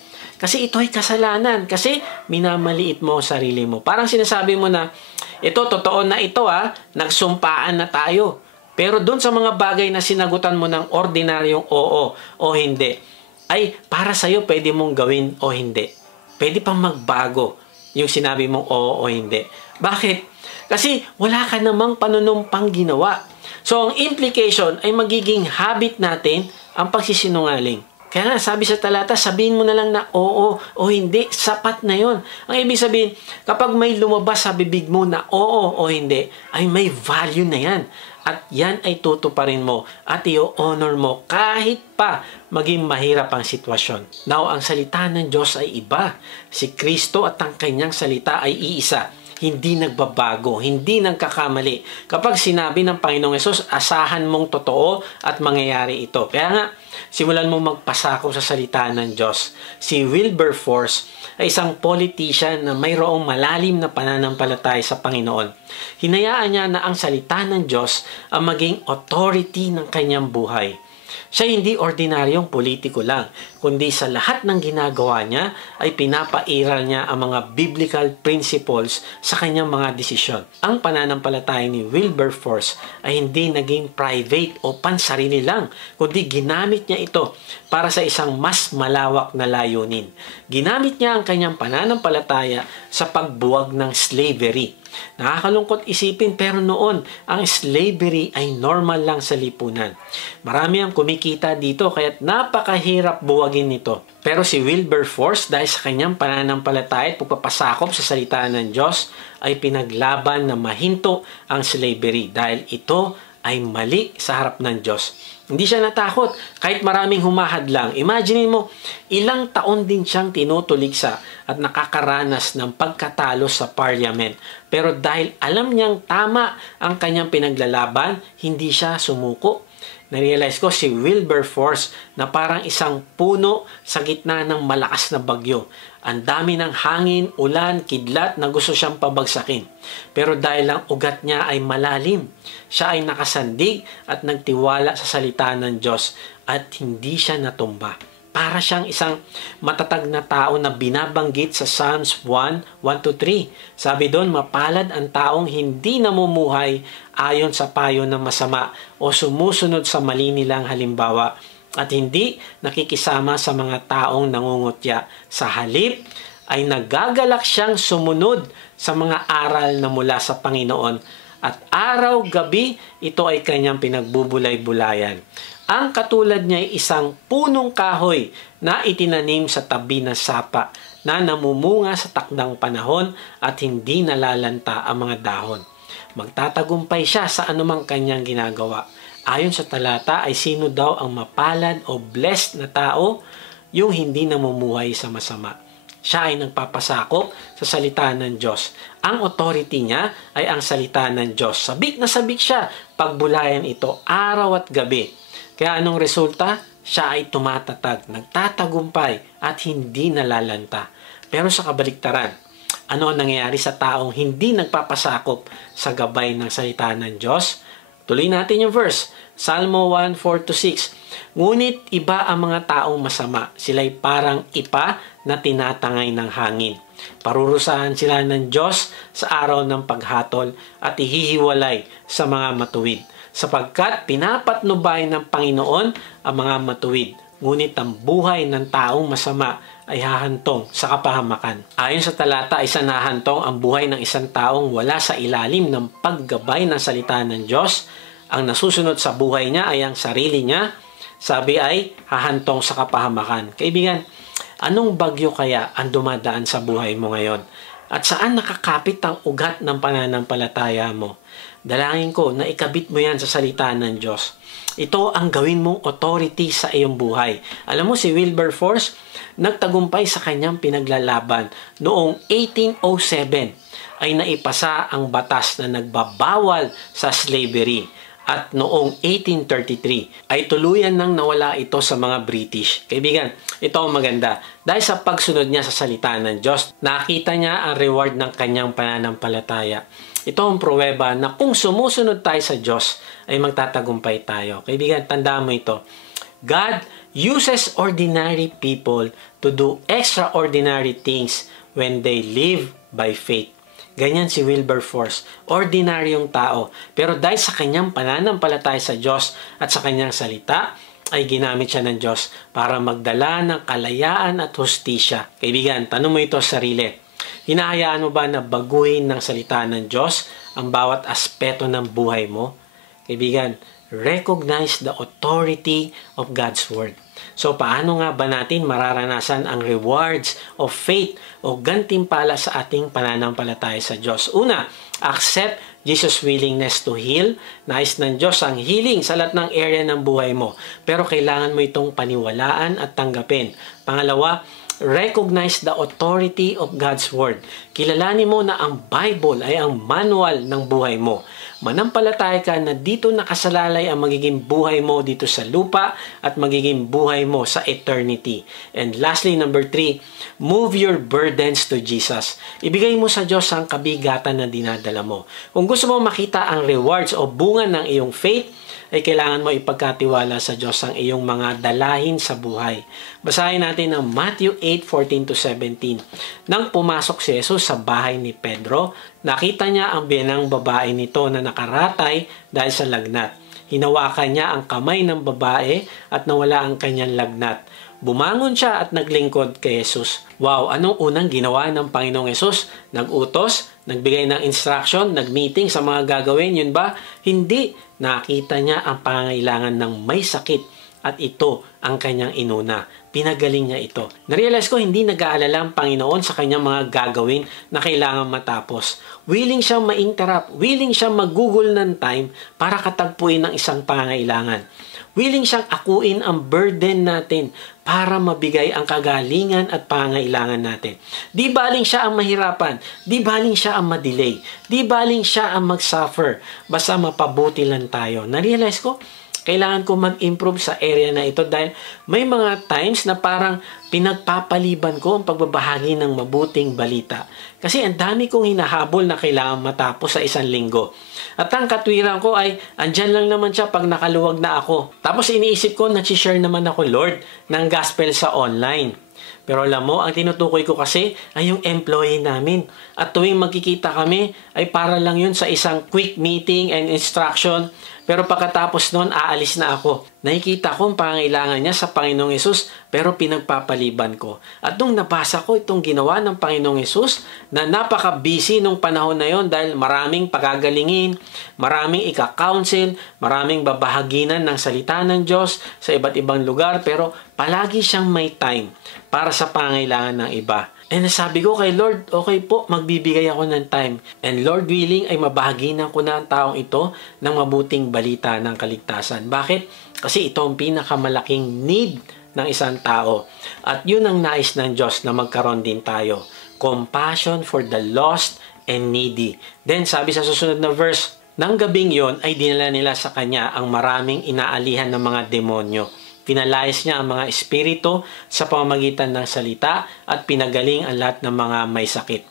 Kasi ito ay kasalanan. Kasi minamaliit mo ang sarili mo. Parang sinasabi mo na, ito, totoo na ito nagsumpaan na tayo. Pero doon sa mga bagay na sinagutan mo ng ordinaryong oo o hindi, ay para sa'yo pwede mong gawin o hindi. Pwede pang magbago yung sinabi mong oo o hindi. Bakit? Kasi wala ka namang panunumpang ginawa. So, ang implication ay magiging habit natin ang pagsisinungaling. Kaya nga, sabi sa talata, sabihin mo na lang na oo o hindi, sapat na yon. Ang ibig sabihin, kapag may lumabas sa bibig mo na oo o hindi, ay may value na yan. At yan ay tutuparin mo at i-honor mo kahit pa maging mahirap ang sitwasyon. Now, ang salita ng Diyos ay iba. Si Kristo at ang kanyang salita ay iisa. Hindi nagbabago, hindi nagkakamali. Kapag sinabi ng Panginoong Hesus, asahan mong totoo at mangyayari ito. Kaya nga, simulan mo magpasako sa salita ng Diyos. Si Wilberforce ay isang politician na mayroong malalim na pananampalataya sa Panginoon. Hinayaan niya na ang salita ng Diyos ang maging authority ng kanyang buhay. Siya hindi ordinaryong politiko lang, kundi sa lahat ng ginagawa niya ay pinapairal niya ang mga biblical principles sa kanyang mga desisyon. Ang pananampalataya ni Wilberforce ay hindi naging private o pansarili lang, kundi ginamit niya ito para sa isang mas malawak na layunin. Ginamit niya ang kanyang pananampalataya sa pagbuwag ng slavery. Nakakalungkot isipin pero noon ang slavery ay normal lang sa lipunan. Marami ang kumikita dito kaya't napakahirap buwagin nito. Pero si Wilberforce dahil sa kanyang pananampalataya at pagpapasakop sa salita ng Diyos ay pinaglaban na mahinto ang slavery dahil ito ay mali sa harap ng Diyos. Hindi siya natakot kahit maraming humahadlang. Imagine mo, ilang taon din siyang tinutuligsa at nakakaranas ng pagkatalo sa parliament. Pero dahil alam niyang tama ang kanyang pinaglalaban, hindi siya sumuko. Narealize ko si Wilberforce na parang isang puno sa gitna ng malakas na bagyo. Ang dami ng hangin, ulan, kidlat na gusto siyang pabagsakin. Pero dahil ang ugat niya ay malalim, siya ay nakasandig at nagtiwala sa salita ng Diyos at hindi siya natumba. Para siyang isang matatag na tao na binabanggit sa Psalms 1:1-3. Sabi doon, mapalad ang taong hindi namumuhay ayon sa payo ng masama o sumusunod sa mali nilang halimbawa at hindi nakikisama sa mga taong nangungutya. Sa halip ay nagagalak siyang sumunod sa mga aral na mula sa Panginoon at araw-gabi ito ay kanyang pinagbubulay-bulayan. Ang katulad niya ay isang punong kahoy na itinanim sa tabi ng sapa na namumunga sa takdang panahon at hindi nalalanta ang mga dahon. Magtatagumpay siya sa anumang kanyang ginagawa. Ayon sa talata ay sino daw ang mapalad o blessed na tao? Yung hindi namumuhay sa masama. Siya ay nagpapasakop sa salita ng Diyos. Ang authority niya ay ang salita ng Diyos. Sabik na sabik siya pagbulayan ito araw at gabi. Kaya anong resulta? Siya ay tumatatag, nagtatagumpay at hindi nalalanta. Pero sa kabaliktaran, ano ang nangyayari sa taong hindi nagpapasakop sa gabay ng salita ng Diyos? Tuloy natin yung verse. Salmo 1:4-6. Ngunit iba ang mga taong masama. Sila'y parang ipa na tinatangay ng hangin. Parurusahan sila ng Diyos sa araw ng paghatol at ihihiwalay sa mga matuwid. Sapagkat pinapatnubay ng Panginoon ang mga matuwid. Ngunit ang buhay ng taong masama ay hahantong sa kapahamakan. Ayon sa talata ay sanahantong ang buhay ng isang taong wala sa ilalim ng paggabay ng salita ng Diyos. Ang nasusunod sa buhay niya ay ang sarili niya. Sabi ay hahantong sa kapahamakan. Kaibigan, anong bagyo kaya ang dumadaan sa buhay mo ngayon? At saan nakakapit ang ugat ng pananampalataya mo? Dalangin ko na ikabit mo yan sa salita ng Diyos. Ito ang gawin mong authority sa iyong buhay. Alam mo si Wilberforce, nagtagumpay sa kanyang pinaglalaban. Noong 1807 ay naipasa ang batas na nagbabawal sa slavery. At noong 1833 ay tuluyan nang nawala ito sa mga British. Kaibigan, ito ang maganda. Dahil sa pagsunod niya sa salita ng Diyos, nakita niya ang reward ng kanyang pananampalataya. Ito ang pruweba na kung sumusunod tayo sa Diyos, ay magtatagumpay tayo. Kaibigan, tandaan mo ito. God uses ordinary people to do extraordinary things when they live by faith. Ganyan si Wilberforce, ordinaryong tao. Pero dahil sa kanyang pananampalataya sa Diyos at sa kanyang salita, ay ginamit siya ng Diyos para magdala ng kalayaan at hustisya. Kaibigan, tanong mo ito sa sarili. Hinahayaan mo ba na baguhin ng salita ng Diyos ang bawat aspeto ng buhay mo? Kaibigan, recognize the authority of God's Word. So, paano nga ba natin mararanasan ang rewards of faith o gantimpala sa ating pananampalataya sa Diyos? Una, accept Jesus' willingness to heal. Nais ng Diyos ang healing sa lahat ng area ng buhay mo. Pero kailangan mo itong paniwalaan at tanggapin. Pangalawa, recognize the authority of God's Word. Kilalanin mo na ang Bible ay ang manual ng buhay mo. Manampalataya ka na dito nakasalalay ang magiging buhay mo dito sa lupa at magiging buhay mo sa eternity. And lastly, number 3, move your burdens to Jesus. Ibigay mo sa Diyos ang kabigatan na dinadala mo. Kung gusto mo makita ang rewards o bunga ng iyong faith, ay kailangan mo ipagkatiwala sa Diyos ang iyong mga dalahin sa buhay. Basahin natin ang Matthew 8:14-17. Nang pumasok si Jesus sa bahay ni Pedro, nakita niya ang biyanang babae nito na nakaratay dahil sa lagnat. Hinawakan niya ang kamay ng babae at nawala ang kanyang lagnat. Bumangon siya at naglingkod kay Jesus. Wow, anong unang ginawa ng Panginoong Jesus? Nag-utos? Nagbigay ng instruction? Nag-meeting sa mga gagawin? Yun ba? Hindi. Nakita niya ang pangangailangan ng may sakit at ito ang kanyang inuna. Pinagaling niya ito. Narealize ko hindi nag-aalala ang Panginoon sa kanyang mga gagawin na kailangan matapos. Willing siyang ma-interrupt. Willing siyang mag-google ng time para katagpuin ng isang pangangailangan. Willing siyang akuin ang burden natin para mabigay ang kagalingan at pangangailangan natin. Di baling siya ang mahirapan. Di baling siya ang madelay. Di baling siya ang mag-suffer. Basta mapabuti lang tayo. Narealize ko, kailangan ko mag-improve sa area na ito dahil may mga times na parang pinagpapaliban ko ang pagbabahagi ng mabuting balita. Kasi ang dami kong hinahabol na kailangan matapos sa isang linggo. At ang katwiran ko ay, andyan lang naman siya pag nakaluwag na ako. Tapos iniisip ko, nag-share naman ako, Lord, ng gospel sa online. Pero alam mo, ang tinutukoy ko kasi ay yung employee namin. At tuwing magkikita kami, ay para lang yun sa isang quick meeting and instruction. Pero pagkatapos noon, aalis na ako. Nakikita ko ang pangangailangan niya sa Panginoong Hesus, pero pinagpapaliban ko. At nung nabasa ko itong ginawa ng Panginoong Hesus, na napaka-busy nung panahon na yon dahil maraming pagagalingin, maraming ika-counsel, maraming babahaginan ng salita ng Diyos sa iba't ibang lugar, pero palagi siyang may time para sa pangangailangan ng iba. And sabi ko kay Lord, okay po, magbibigay ako ng time. And Lord willing, ay mabahaginan ko na ang taong ito ng mabuting balita ng kaligtasan. Bakit? Kasi ito ang pinakamalaking need ng isang tao. At yun ang nais ng Diyos na magkaroon din tayo. Compassion for the lost and needy. Then sabi sa susunod na verse, nang gabing yon ay dinala nila sa kanya ang maraming inaalihan ng mga demonyo. Pinalayas niya ang mga espiritu sa pamamagitan ng salita at pinagaling ang lahat ng mga may sakit.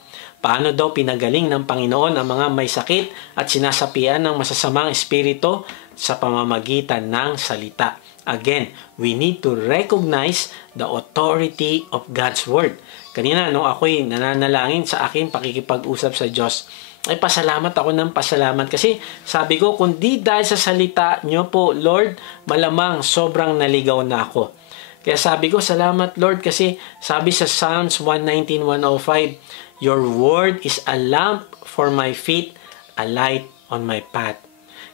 Paano daw pinagaling ng Panginoon ang mga may sakit at sinasapian ng masasamang espiritu? Sa pamamagitan ng salita. Again, we need to recognize the authority of God's Word. Kanina, nung ako'y nananalangin sa aking pakikipag-usap sa Diyos, ay pasalamat ako ng pasalamat kasi sabi ko, kung di dahil sa salita nyo po, Lord, malamang sobrang naligaw na ako. Kaya sabi ko, salamat Lord kasi sabi sa Psalms 119:105, your word is a lamp for my feet, a light on my path.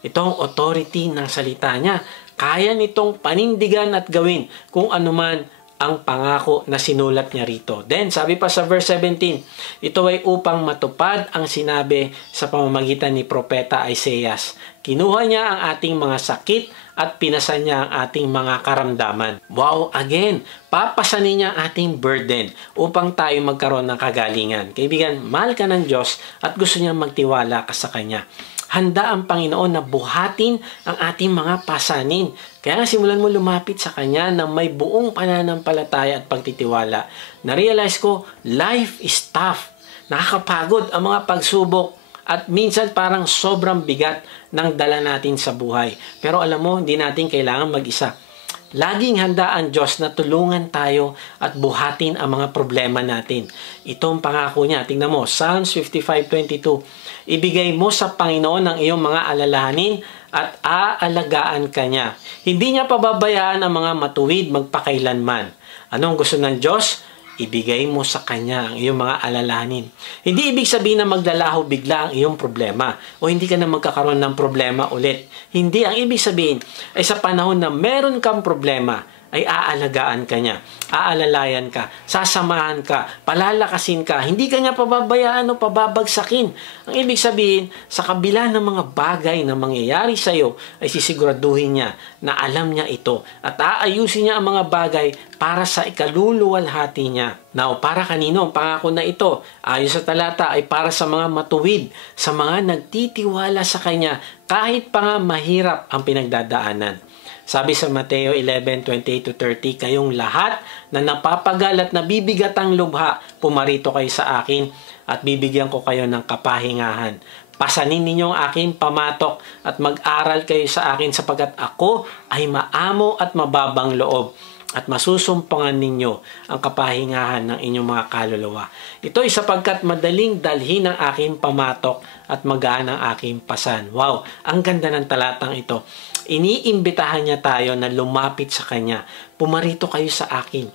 Itong authority ng salita niya, kaya nitong panindigan at gawin kung anuman ang pangako na sinulat niya rito. Then, sabi pa sa verse 17, ito ay upang matupad ang sinabi sa pamamagitan ni Propeta Isaias. Kinuha niya ang ating mga sakit at pinasan niya ang ating mga karamdaman. Wow, again, papasanin niya ang ating burden upang tayo magkaroon ng kagalingan. Kaibigan, mahal ka ng Diyos at gusto niya magtiwala ka sa Kanya. Handa ang Panginoon na buhatin ang ating mga pasanin. Kaya nga simulan mo lumapit sa Kanya na may buong pananampalataya at pagtitiwala. Na-realize ko, life is tough. Nakakapagod ang mga pagsubok at minsan parang sobrang bigat ng dala natin sa buhay. Pero alam mo, hindi natin kailangan mag-isa. Laging handa ang Diyos na tulungan tayo at buhatin ang mga problema natin. Ito ang pangako niya. Tingnan mo, Psalms 55:22. Ibigay mo sa Panginoon ang iyong mga alalahanin at aalagaan ka niya. Hindi niya pababayaan ang mga matuwid magpakailanman. Anong gusto ng Diyos? Ibigay mo sa Kanya ang iyong mga alalahanin. Hindi ibig sabihin na maglalaho bigla ang iyong problema o hindi ka na magkakaroon ng problema ulit. Hindi, ang ibig sabihin ay sa panahon na meron kang problema, ay aalagaan ka niya, aalalayan ka, sasamahan ka, palalakasin ka, hindi ka niya pababayaan o pababagsakin. Ang ibig sabihin, sa kabila ng mga bagay na mangyayari sa iyo, ay sisiguraduhin niya na alam niya ito at aayusin niya ang mga bagay para sa ikaluluwalhati niya. Now, para kanino ang pangako na ito? Ayon sa talata ay para sa mga matuwid, sa mga nagtitiwala sa Kanya, kahit pa nga mahirap ang pinagdadaanan. Sabi sa Mateo 11:28-30, kayong lahat na napapagal at nabibigat ang lubha, pumarito kayo sa akin at bibigyan ko kayo ng kapahingahan. Pasanin ninyo ang aking pamatok at mag-aral kayo sa akin sapagkat ako ay maamo at mababang loob at masusumpungan ninyo ang kapahingahan ng inyong mga kaluluwa. Ito ay sapagkat madaling dalhin ang aking pamatok at magaan ang aking pasan. Wow, ang ganda ng talatang ito. Iniimbitahan niya tayo na lumapit sa Kanya. Pumarito kayo sa akin.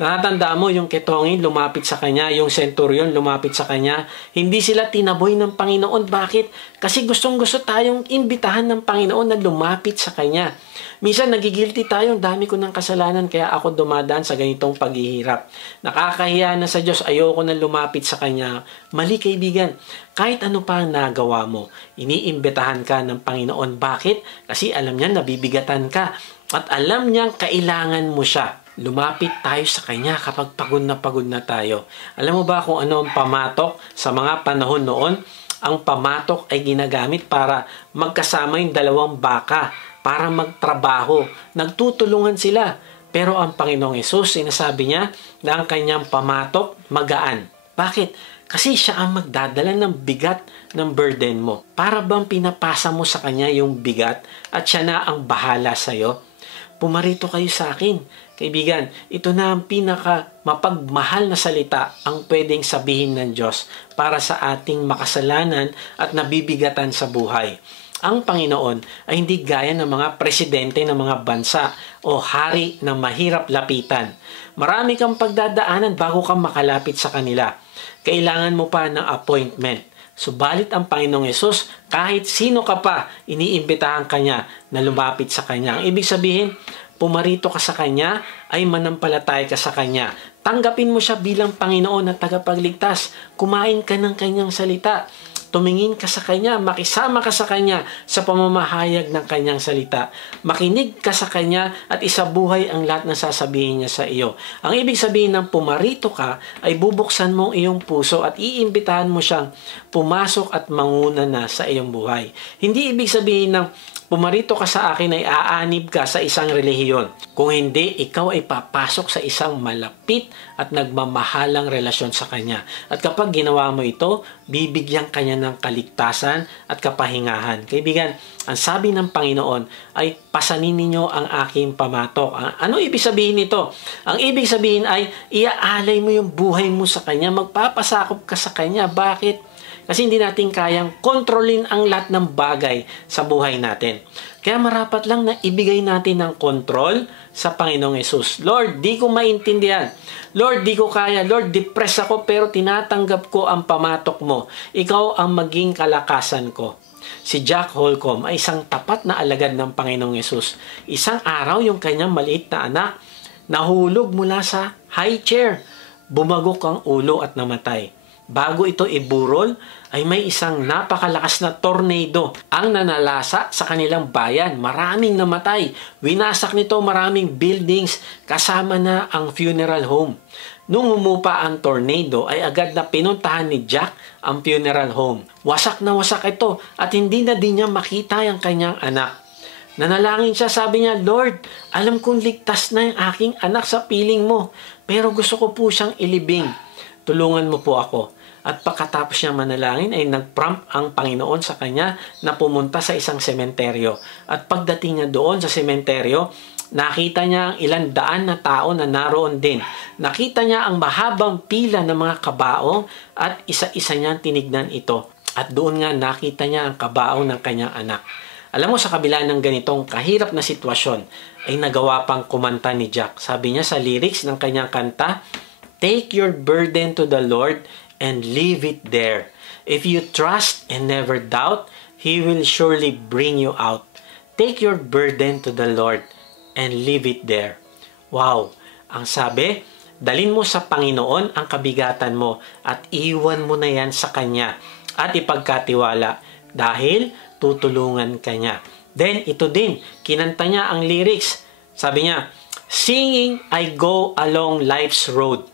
Nakatandaan mo yung ketongin lumapit sa Kanya, yung centurion lumapit sa Kanya. Hindi sila tinaboy ng Panginoon. Bakit? Kasi gustong-gusto tayong imbitahan ng Panginoon na lumapit sa Kanya. Minsan nagigilty tayo, dami ko ng kasalanan kaya ako dumadaan sa ganitong paghihirap. Nakakahiya na sa Diyos, ayoko na lumapit sa Kanya. Mali, kaibigan. Kahit ano pa ang nagawa mo, iniimbitahan ka ng Panginoon. Bakit? Kasi alam niya nabibigatan ka at alam niyang kailangan mo siya. Lumapit tayo sa Kanya kapag pagod na tayo. Alam mo ba kung ano ang pamatok sa mga panahon noon? Ang pamatok ay ginagamit para magkasama yung dalawang baka para magtrabaho. Nagtutulungan sila. Pero ang Panginoong Hesus, sinasabi niya na ang kanyang pamatok magaan. Bakit? Kasi siya ang magdadala ng bigat ng burden mo. Para bang pinapasa mo sa Kanya yung bigat at siya na ang bahala sa'yo? Pumarito kayo sa akin. Kaibigan, ito na ang pinaka mapagmahal na salita ang pwedeng sabihin ng Diyos para sa ating makasalanan at nabibigatan sa buhay. Ang Panginoon ay hindi gaya ng mga presidente ng mga bansa o hari na mahirap lapitan. Marami kang pagdadaanan bago ka makalapit sa kanila. Kailangan mo pa ng appointment. Subalit ang Panginoong Hesus, kahit sino ka pa, iniimbitahan Kanya na lumapit sa Kanya. Ang ibig sabihin, pumarito ka sa Kanya, ay manampalataya ka sa Kanya. Tanggapin mo siya bilang Panginoon at tagapagligtas. Kumain ka ng Kanyang salita. Tumingin ka sa Kanya, makisama ka sa Kanya sa pamamahayag ng Kanyang salita. Makinig ka sa Kanya at isabuhay ang lahat ng sasabihin niya sa iyo. Ang ibig sabihin ng pumarito ka ay bubuksan mo ang iyong puso at iimbitahan mo siyang pumasok at manguna na sa iyong buhay. Hindi ibig sabihin ng pumarito ka sa akin ay aanib ka sa isang relihiyon. Kung hindi, ikaw ay papasok sa isang malapit at nagmamahalang relasyon sa Kanya. At kapag ginawa mo ito, bibigyan Kanya ng kaligtasan at kapahingahan. Kaibigan, ang sabi ng Panginoon ay pasanin ninyo ang aking pamatok. Ano ibig sabihin nito? Ang ibig sabihin ay iaalay mo yung buhay mo sa Kanya, magpapasakop ka sa Kanya. Bakit? Kasi hindi natin kayang kontrolin ang lahat ng bagay sa buhay natin. Kaya marapat lang na ibigay natin ng kontrol sa Panginoong Hesus. Lord, di ko maintindihan. Lord, di ko kaya. Lord, depressed ako pero tinatanggap ko ang pamatok mo. Ikaw ang maging kalakasan ko. Si Jack Holcomb ay isang tapat na alagad ng Panginoong Hesus. Isang araw yung kanyang maliit na anak nahulog mula sa high chair. Bumagok ang ulo at namatay. Bago ito iburol, ay may isang napakalakas na tornado ang nanalasa sa kanilang bayan. Maraming namatay. Winasak nito maraming buildings kasama na ang funeral home. Nung humupa ang tornado ay agad na pinuntahan ni Jack ang funeral home. Wasak na wasak ito at hindi na din niya makita ang kanyang anak. Nanalangin siya, sabi niya, Lord, alam kong ligtas na yung aking anak sa piling mo, pero gusto ko po siyang ilibing. Tulungan mo po ako. At pagkatapos niya manalangin ay nag-prompt ang Panginoon sa kanya na pumunta sa isang sementeryo. At pagdating niya doon sa sementeryo, Nakita niya ang ilang daan na tao na naroon din. Nakita niya ang mahabang pila ng mga kabaong at isa-isa niyang tinignan ito. At doon nga nakita niya ang kabaong ng kanyang anak. Alam mo, sa kabila ng ganitong kahirap na sitwasyon, ay nagawa pang kumanta ni Jack. Sabi niya sa lyrics ng kanyang kanta, "Take your burden to the Lord and leave it there. If you trust and never doubt, He will surely bring you out. Take your burden to the Lord and leave it there." Wow! Ang sabi, dalin mo sa Panginoon ang kabigatan mo at iwan mo na yan sa Kanya at ipagkatiwala dahil tutulungan ka niya. Then, ito din, kinanta niya ang lyrics. Sabi niya, "Singing I go along life's road,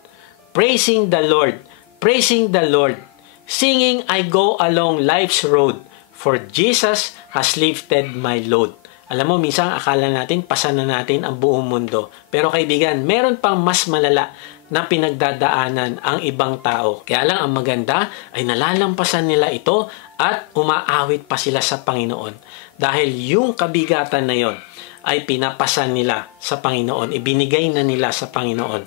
praising the Lord, praising the Lord. Singing I go along life's road, for Jesus has lifted my load." Alam mo, minsan akala natin, pasan na natin ang buong mundo. Pero kaibigan, meron pang mas malala na pinagdadaanan ang ibang tao. Kaya lang ang maganda ay nalalampasan nila ito at umaawit pa sila sa Panginoon. Dahil yung kabigatan na yon ay pinapasan nila sa Panginoon. Ibinigay na nila sa Panginoon.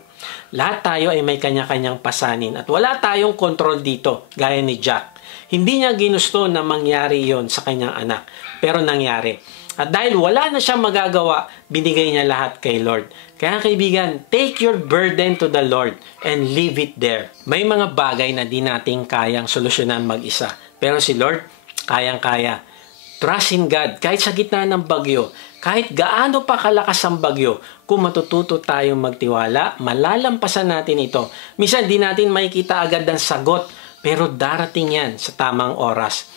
Lahat tayo ay may kanya-kanyang pasanin at wala tayong kontrol dito, gaya ni Jack. Hindi niya ginusto na mangyari yon sa kanyang anak, pero nangyari. At dahil wala na siyang magagawa, binigay niya lahat kay Lord. Kaya kaibigan, take your burden to the Lord and leave it there. May mga bagay na di natin kayang solusyonan mag-isa. Pero si Lord, kayang-kaya. Trust in God. Kahit sa gitna ng bagyo, kahit gaano pa kalakas ang bagyo, kung matututo tayong magtiwala, malalampasan natin ito. Minsan di natin makikita agad ang sagot, pero darating yan sa tamang oras.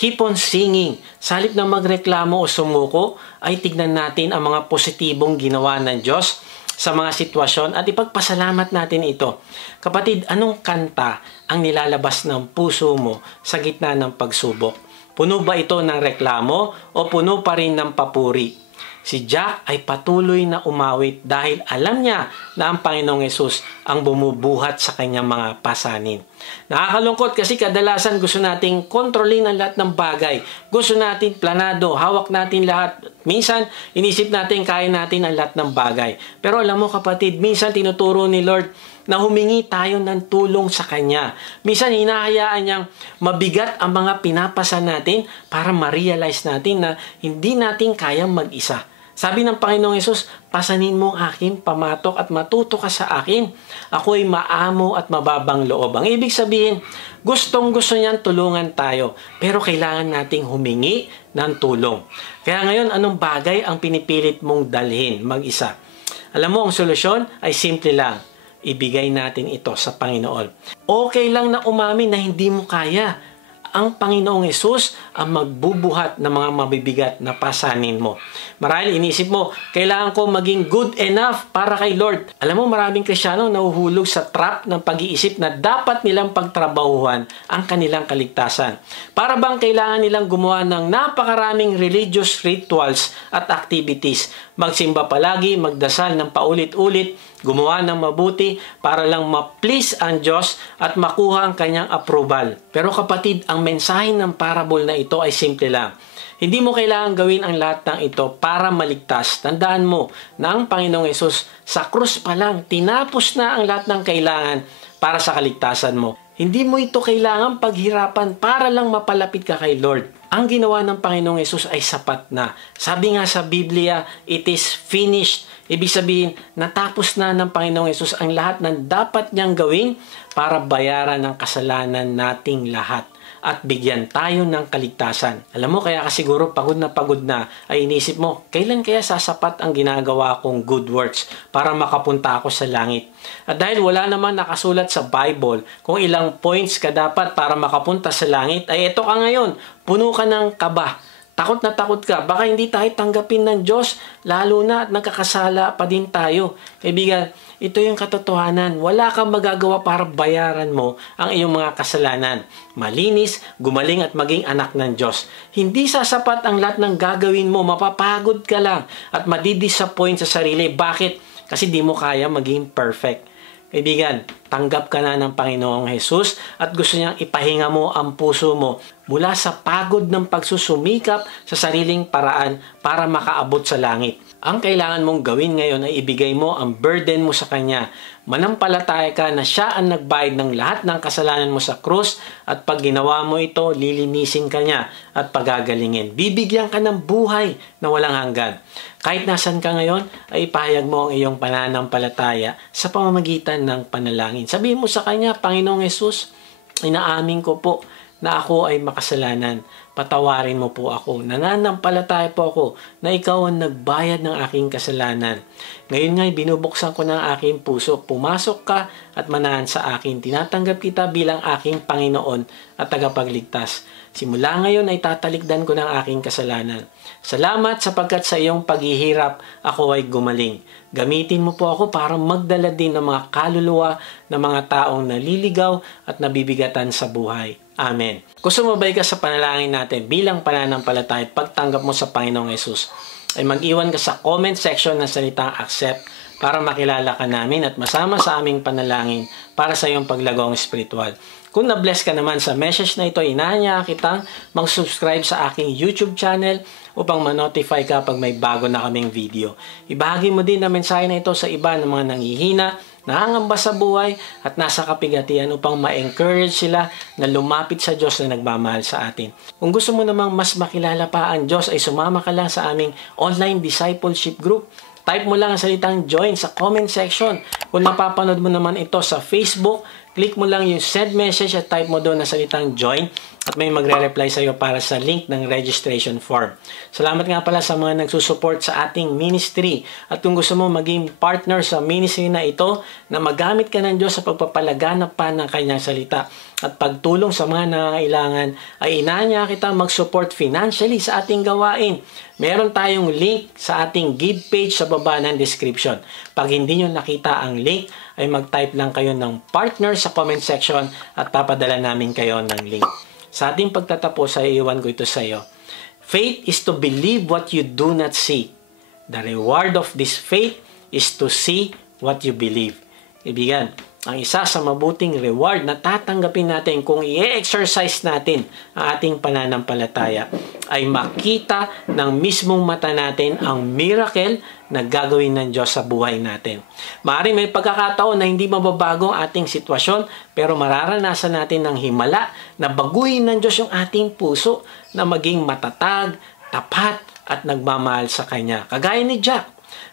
Keep on singing. Sa halip na magreklamo o sumuko, ay tignan natin ang mga positibong ginawa ng Diyos sa mga sitwasyon at ipagpasalamat natin ito. Kapatid, anong kanta ang nilalabas ng puso mo sa gitna ng pagsubok? Puno ba ito ng reklamo o puno pa rin ng papuri? Si Jack ay patuloy na umawit dahil alam niya na ang Panginoong Hesus ang bumubuhat sa kanyang mga pasanin. Nakakalungkot kasi kadalasan gusto nating kontrolin ang lahat ng bagay. Gusto natin planado, hawak natin lahat. Minsan, inisip natin kaya natin ang lahat ng bagay. Pero alam mo kapatid, minsan tinuturo ni Lord na humingi tayo ng tulong sa Kanya. Minsan hinahayaan niyang mabigat ang mga pinapasa natin para ma-realize natin na hindi natin kayang mag-isa. Sabi ng Panginoong Hesus, "Pasanin mo ang akin, pamatok at matuto ka sa akin. Ako'y maamo at mababang loob." Ang ibig sabihin, gustong-gusto niyan tulungan tayo, pero kailangan nating humingi ng tulong. Kaya ngayon, anong bagay ang pinipilit mong dalhin mag-isa? Alam mo, ang solusyon ay simple lang. Ibigay natin ito sa Panginoon. Okay lang na umamin na hindi mo kaya. Ang Panginoong Hesus ang magbubuhat ng mga mabibigat na pasanin mo. Marahil inisip mo, kailangan ko maging good enough para kay Lord. Alam mo, maraming Kristiyano nahuhulog sa trap ng pag-iisip na dapat nilang pagtrabahuhan ang kanilang kaligtasan. Para bang kailangan nilang gumawa ng napakaraming religious rituals at activities. Magsimba palagi, magdasal ng paulit-ulit, gumawa ng mabuti para lang ma-please ang Diyos at makuha ang kanyang approval. Pero kapatid, ang mensahe ng parable na ito ay simple lang. Hindi mo kailangan gawin ang lahat ng ito para maligtas. Tandaan mo na ang Panginoong Hesus sa krus pa lang, tinapos na ang lahat ng kailangan para sa kaligtasan mo. Hindi mo ito kailangan paghirapan para lang mapalapit ka kay Lord. Ang ginawa ng Panginoong Hesus ay sapat na. Sabi nga sa Biblia, it is finished. Ibig sabihin, natapos na ng Panginoong Hesus ang lahat ng dapat niyang gawin para bayaran ang kasalanan nating lahat at bigyan tayo ng kaligtasan. Alam mo, kaya ka siguro pagod na ay inisip mo, kailan kaya sasapat ang ginagawa kong good works para makapunta ako sa langit? At dahil wala naman nakasulat sa Bible kung ilang points ka dapat para makapunta sa langit, ay ito ka ngayon, puno ka ng kaba. Takot na takot ka. Baka hindi tayo tanggapin ng Diyos, lalo na at nagkakasala pa din tayo. Kaibigan, ito yung katotohanan. Wala kang magagawa para bayaran mo ang iyong mga kasalanan. Malinis, gumaling at maging anak ng Diyos. Hindi sasapat ang lahat ng gagawin mo. Mapapagod ka lang at madidisappoint sa sarili. Bakit? Kasi di mo kaya maging perfect. Kaibigan, tanggap ka na ng Panginoong Hesus at gusto niyang ipahinga mo ang puso mo mula sa pagod ng pagsusumikap sa sariling paraan para makaabot sa langit. Ang kailangan mong gawin ngayon ay ibigay mo ang burden mo sa Kanya. Manampalataya ka na Siya ang nagbayad ng lahat ng kasalanan mo sa krus at pag ginawa mo ito, lilinisin ka niya at pagagalingin. Bibigyan ka ng buhay na walang hanggan. Kahit nasan ka ngayon, ay ipahayag mo ang iyong pananampalataya sa pamamagitan ng panalangin. Sabihin mo sa Kanya, Panginoong Hesus, inaamin ko po na ako ay makasalanan. Patawarin mo po ako. Nananampalataya po ako na ikaw ang nagbayad ng aking kasalanan. Ngayon nga'y binubuksan ko ng aking puso. Pumasok ka at manahan sa akin. Tinatanggap kita bilang aking Panginoon at tagapagligtas. Simula ngayon ay tatalikdan ko ng aking kasalanan. Salamat sapagkat sa iyong paghihirap ako ay gumaling. Gamitin mo po ako para magdala din ng mga kaluluwa ng mga taong naliligaw at nabibigatan sa buhay. Amen. Kung sumabay ka sa panalangin natin bilang pananampalataya at pagtanggap mo sa Panginoong Hesus, ay mag-iwan ka sa comment section ng salitang accept para makilala ka namin at masama sa aming panalangin para sa iyong paglagong spiritual. Kung na-bless ka naman sa message na ito, inaanya kitang mag-subscribe sa aking YouTube channel upang ma-notify ka pag may bago na kaming video. Ibahagi mo din ang mensahe na ito sa iba ng mga nanghihina, nangangamba sa buhay at nasa kapigatian upang ma-encourage sila na lumapit sa Diyos na nagmamahal sa atin. Kung gusto mo namang mas makilala pa ang Diyos ay sumama ka lang sa aming online discipleship group. Type mo lang ang salitang join sa comment section. Kung napapanood mo naman ito sa Facebook, click mo lang yung send message at type mo doon ang salitang join at may magre-reply sa iyo para sa link ng registration form. Salamat nga pala sa mga nagsusupport sa ating ministry. At kung gusto mo maging partner sa ministry na ito, na magamit ka ng Diyos sa pagpapalaganap pa ng kanyang salita at pagtulong sa mga nangangailangan, ay inaanya kita mag-support financially sa ating gawain. Meron tayong link sa ating give page sa baba ng description. Pag hindi nyo nakita ang link, ay mag-type lang kayo ng partner sa comment section at papadala namin kayo ng link. Sa ating pagtatapos ay iwan ko ito sa iyo. Faith is to believe what you do not see. The reward of this faith is to see what you believe. Ibigan, ang isa sa mabuting reward na tatanggapin natin kung i-exercise natin ang ating pananampalataya ay makita ng mismong mata natin ang miracle na gagawin ng Diyos sa buhay natin. Maaaring may pagkakataon na hindi mababago ang ating sitwasyon pero mararanasan natin ng himala na baguhin ng Diyos yung ating puso na maging matatag, tapat at nagmamahal sa Kanya. Kagaya ni Jack.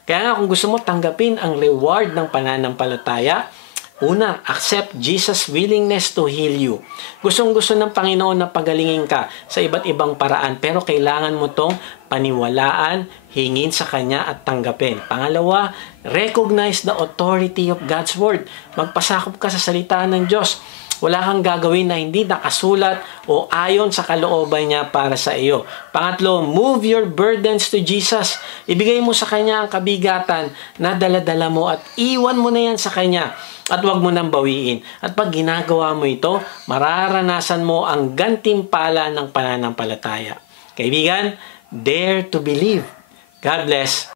Kaya nga kung gusto mo tanggapin ang reward ng pananampalataya, una, accept Jesus' willingness to heal you. Gustong-gusto ng Panginoon na pagalingin ka sa iba't ibang paraan pero kailangan mo tong paniwalaan, hingin sa Kanya at tanggapin. Pangalawa, recognize the authority of God's Word. Magpasakop ka sa salita ng Diyos. Wala kang gagawin na hindi nakasulat o ayon sa kalooban niya para sa iyo. Pangatlo, move your burdens to Jesus. Ibigay mo sa Kanya ang kabigatan na dala-dala mo at iwan mo na yan sa Kanya. At huwag mo nang bawiin. At pag ginagawa mo ito, mararanasan mo ang gantimpala ng pananampalataya. Kaibigan, dare to believe. God bless.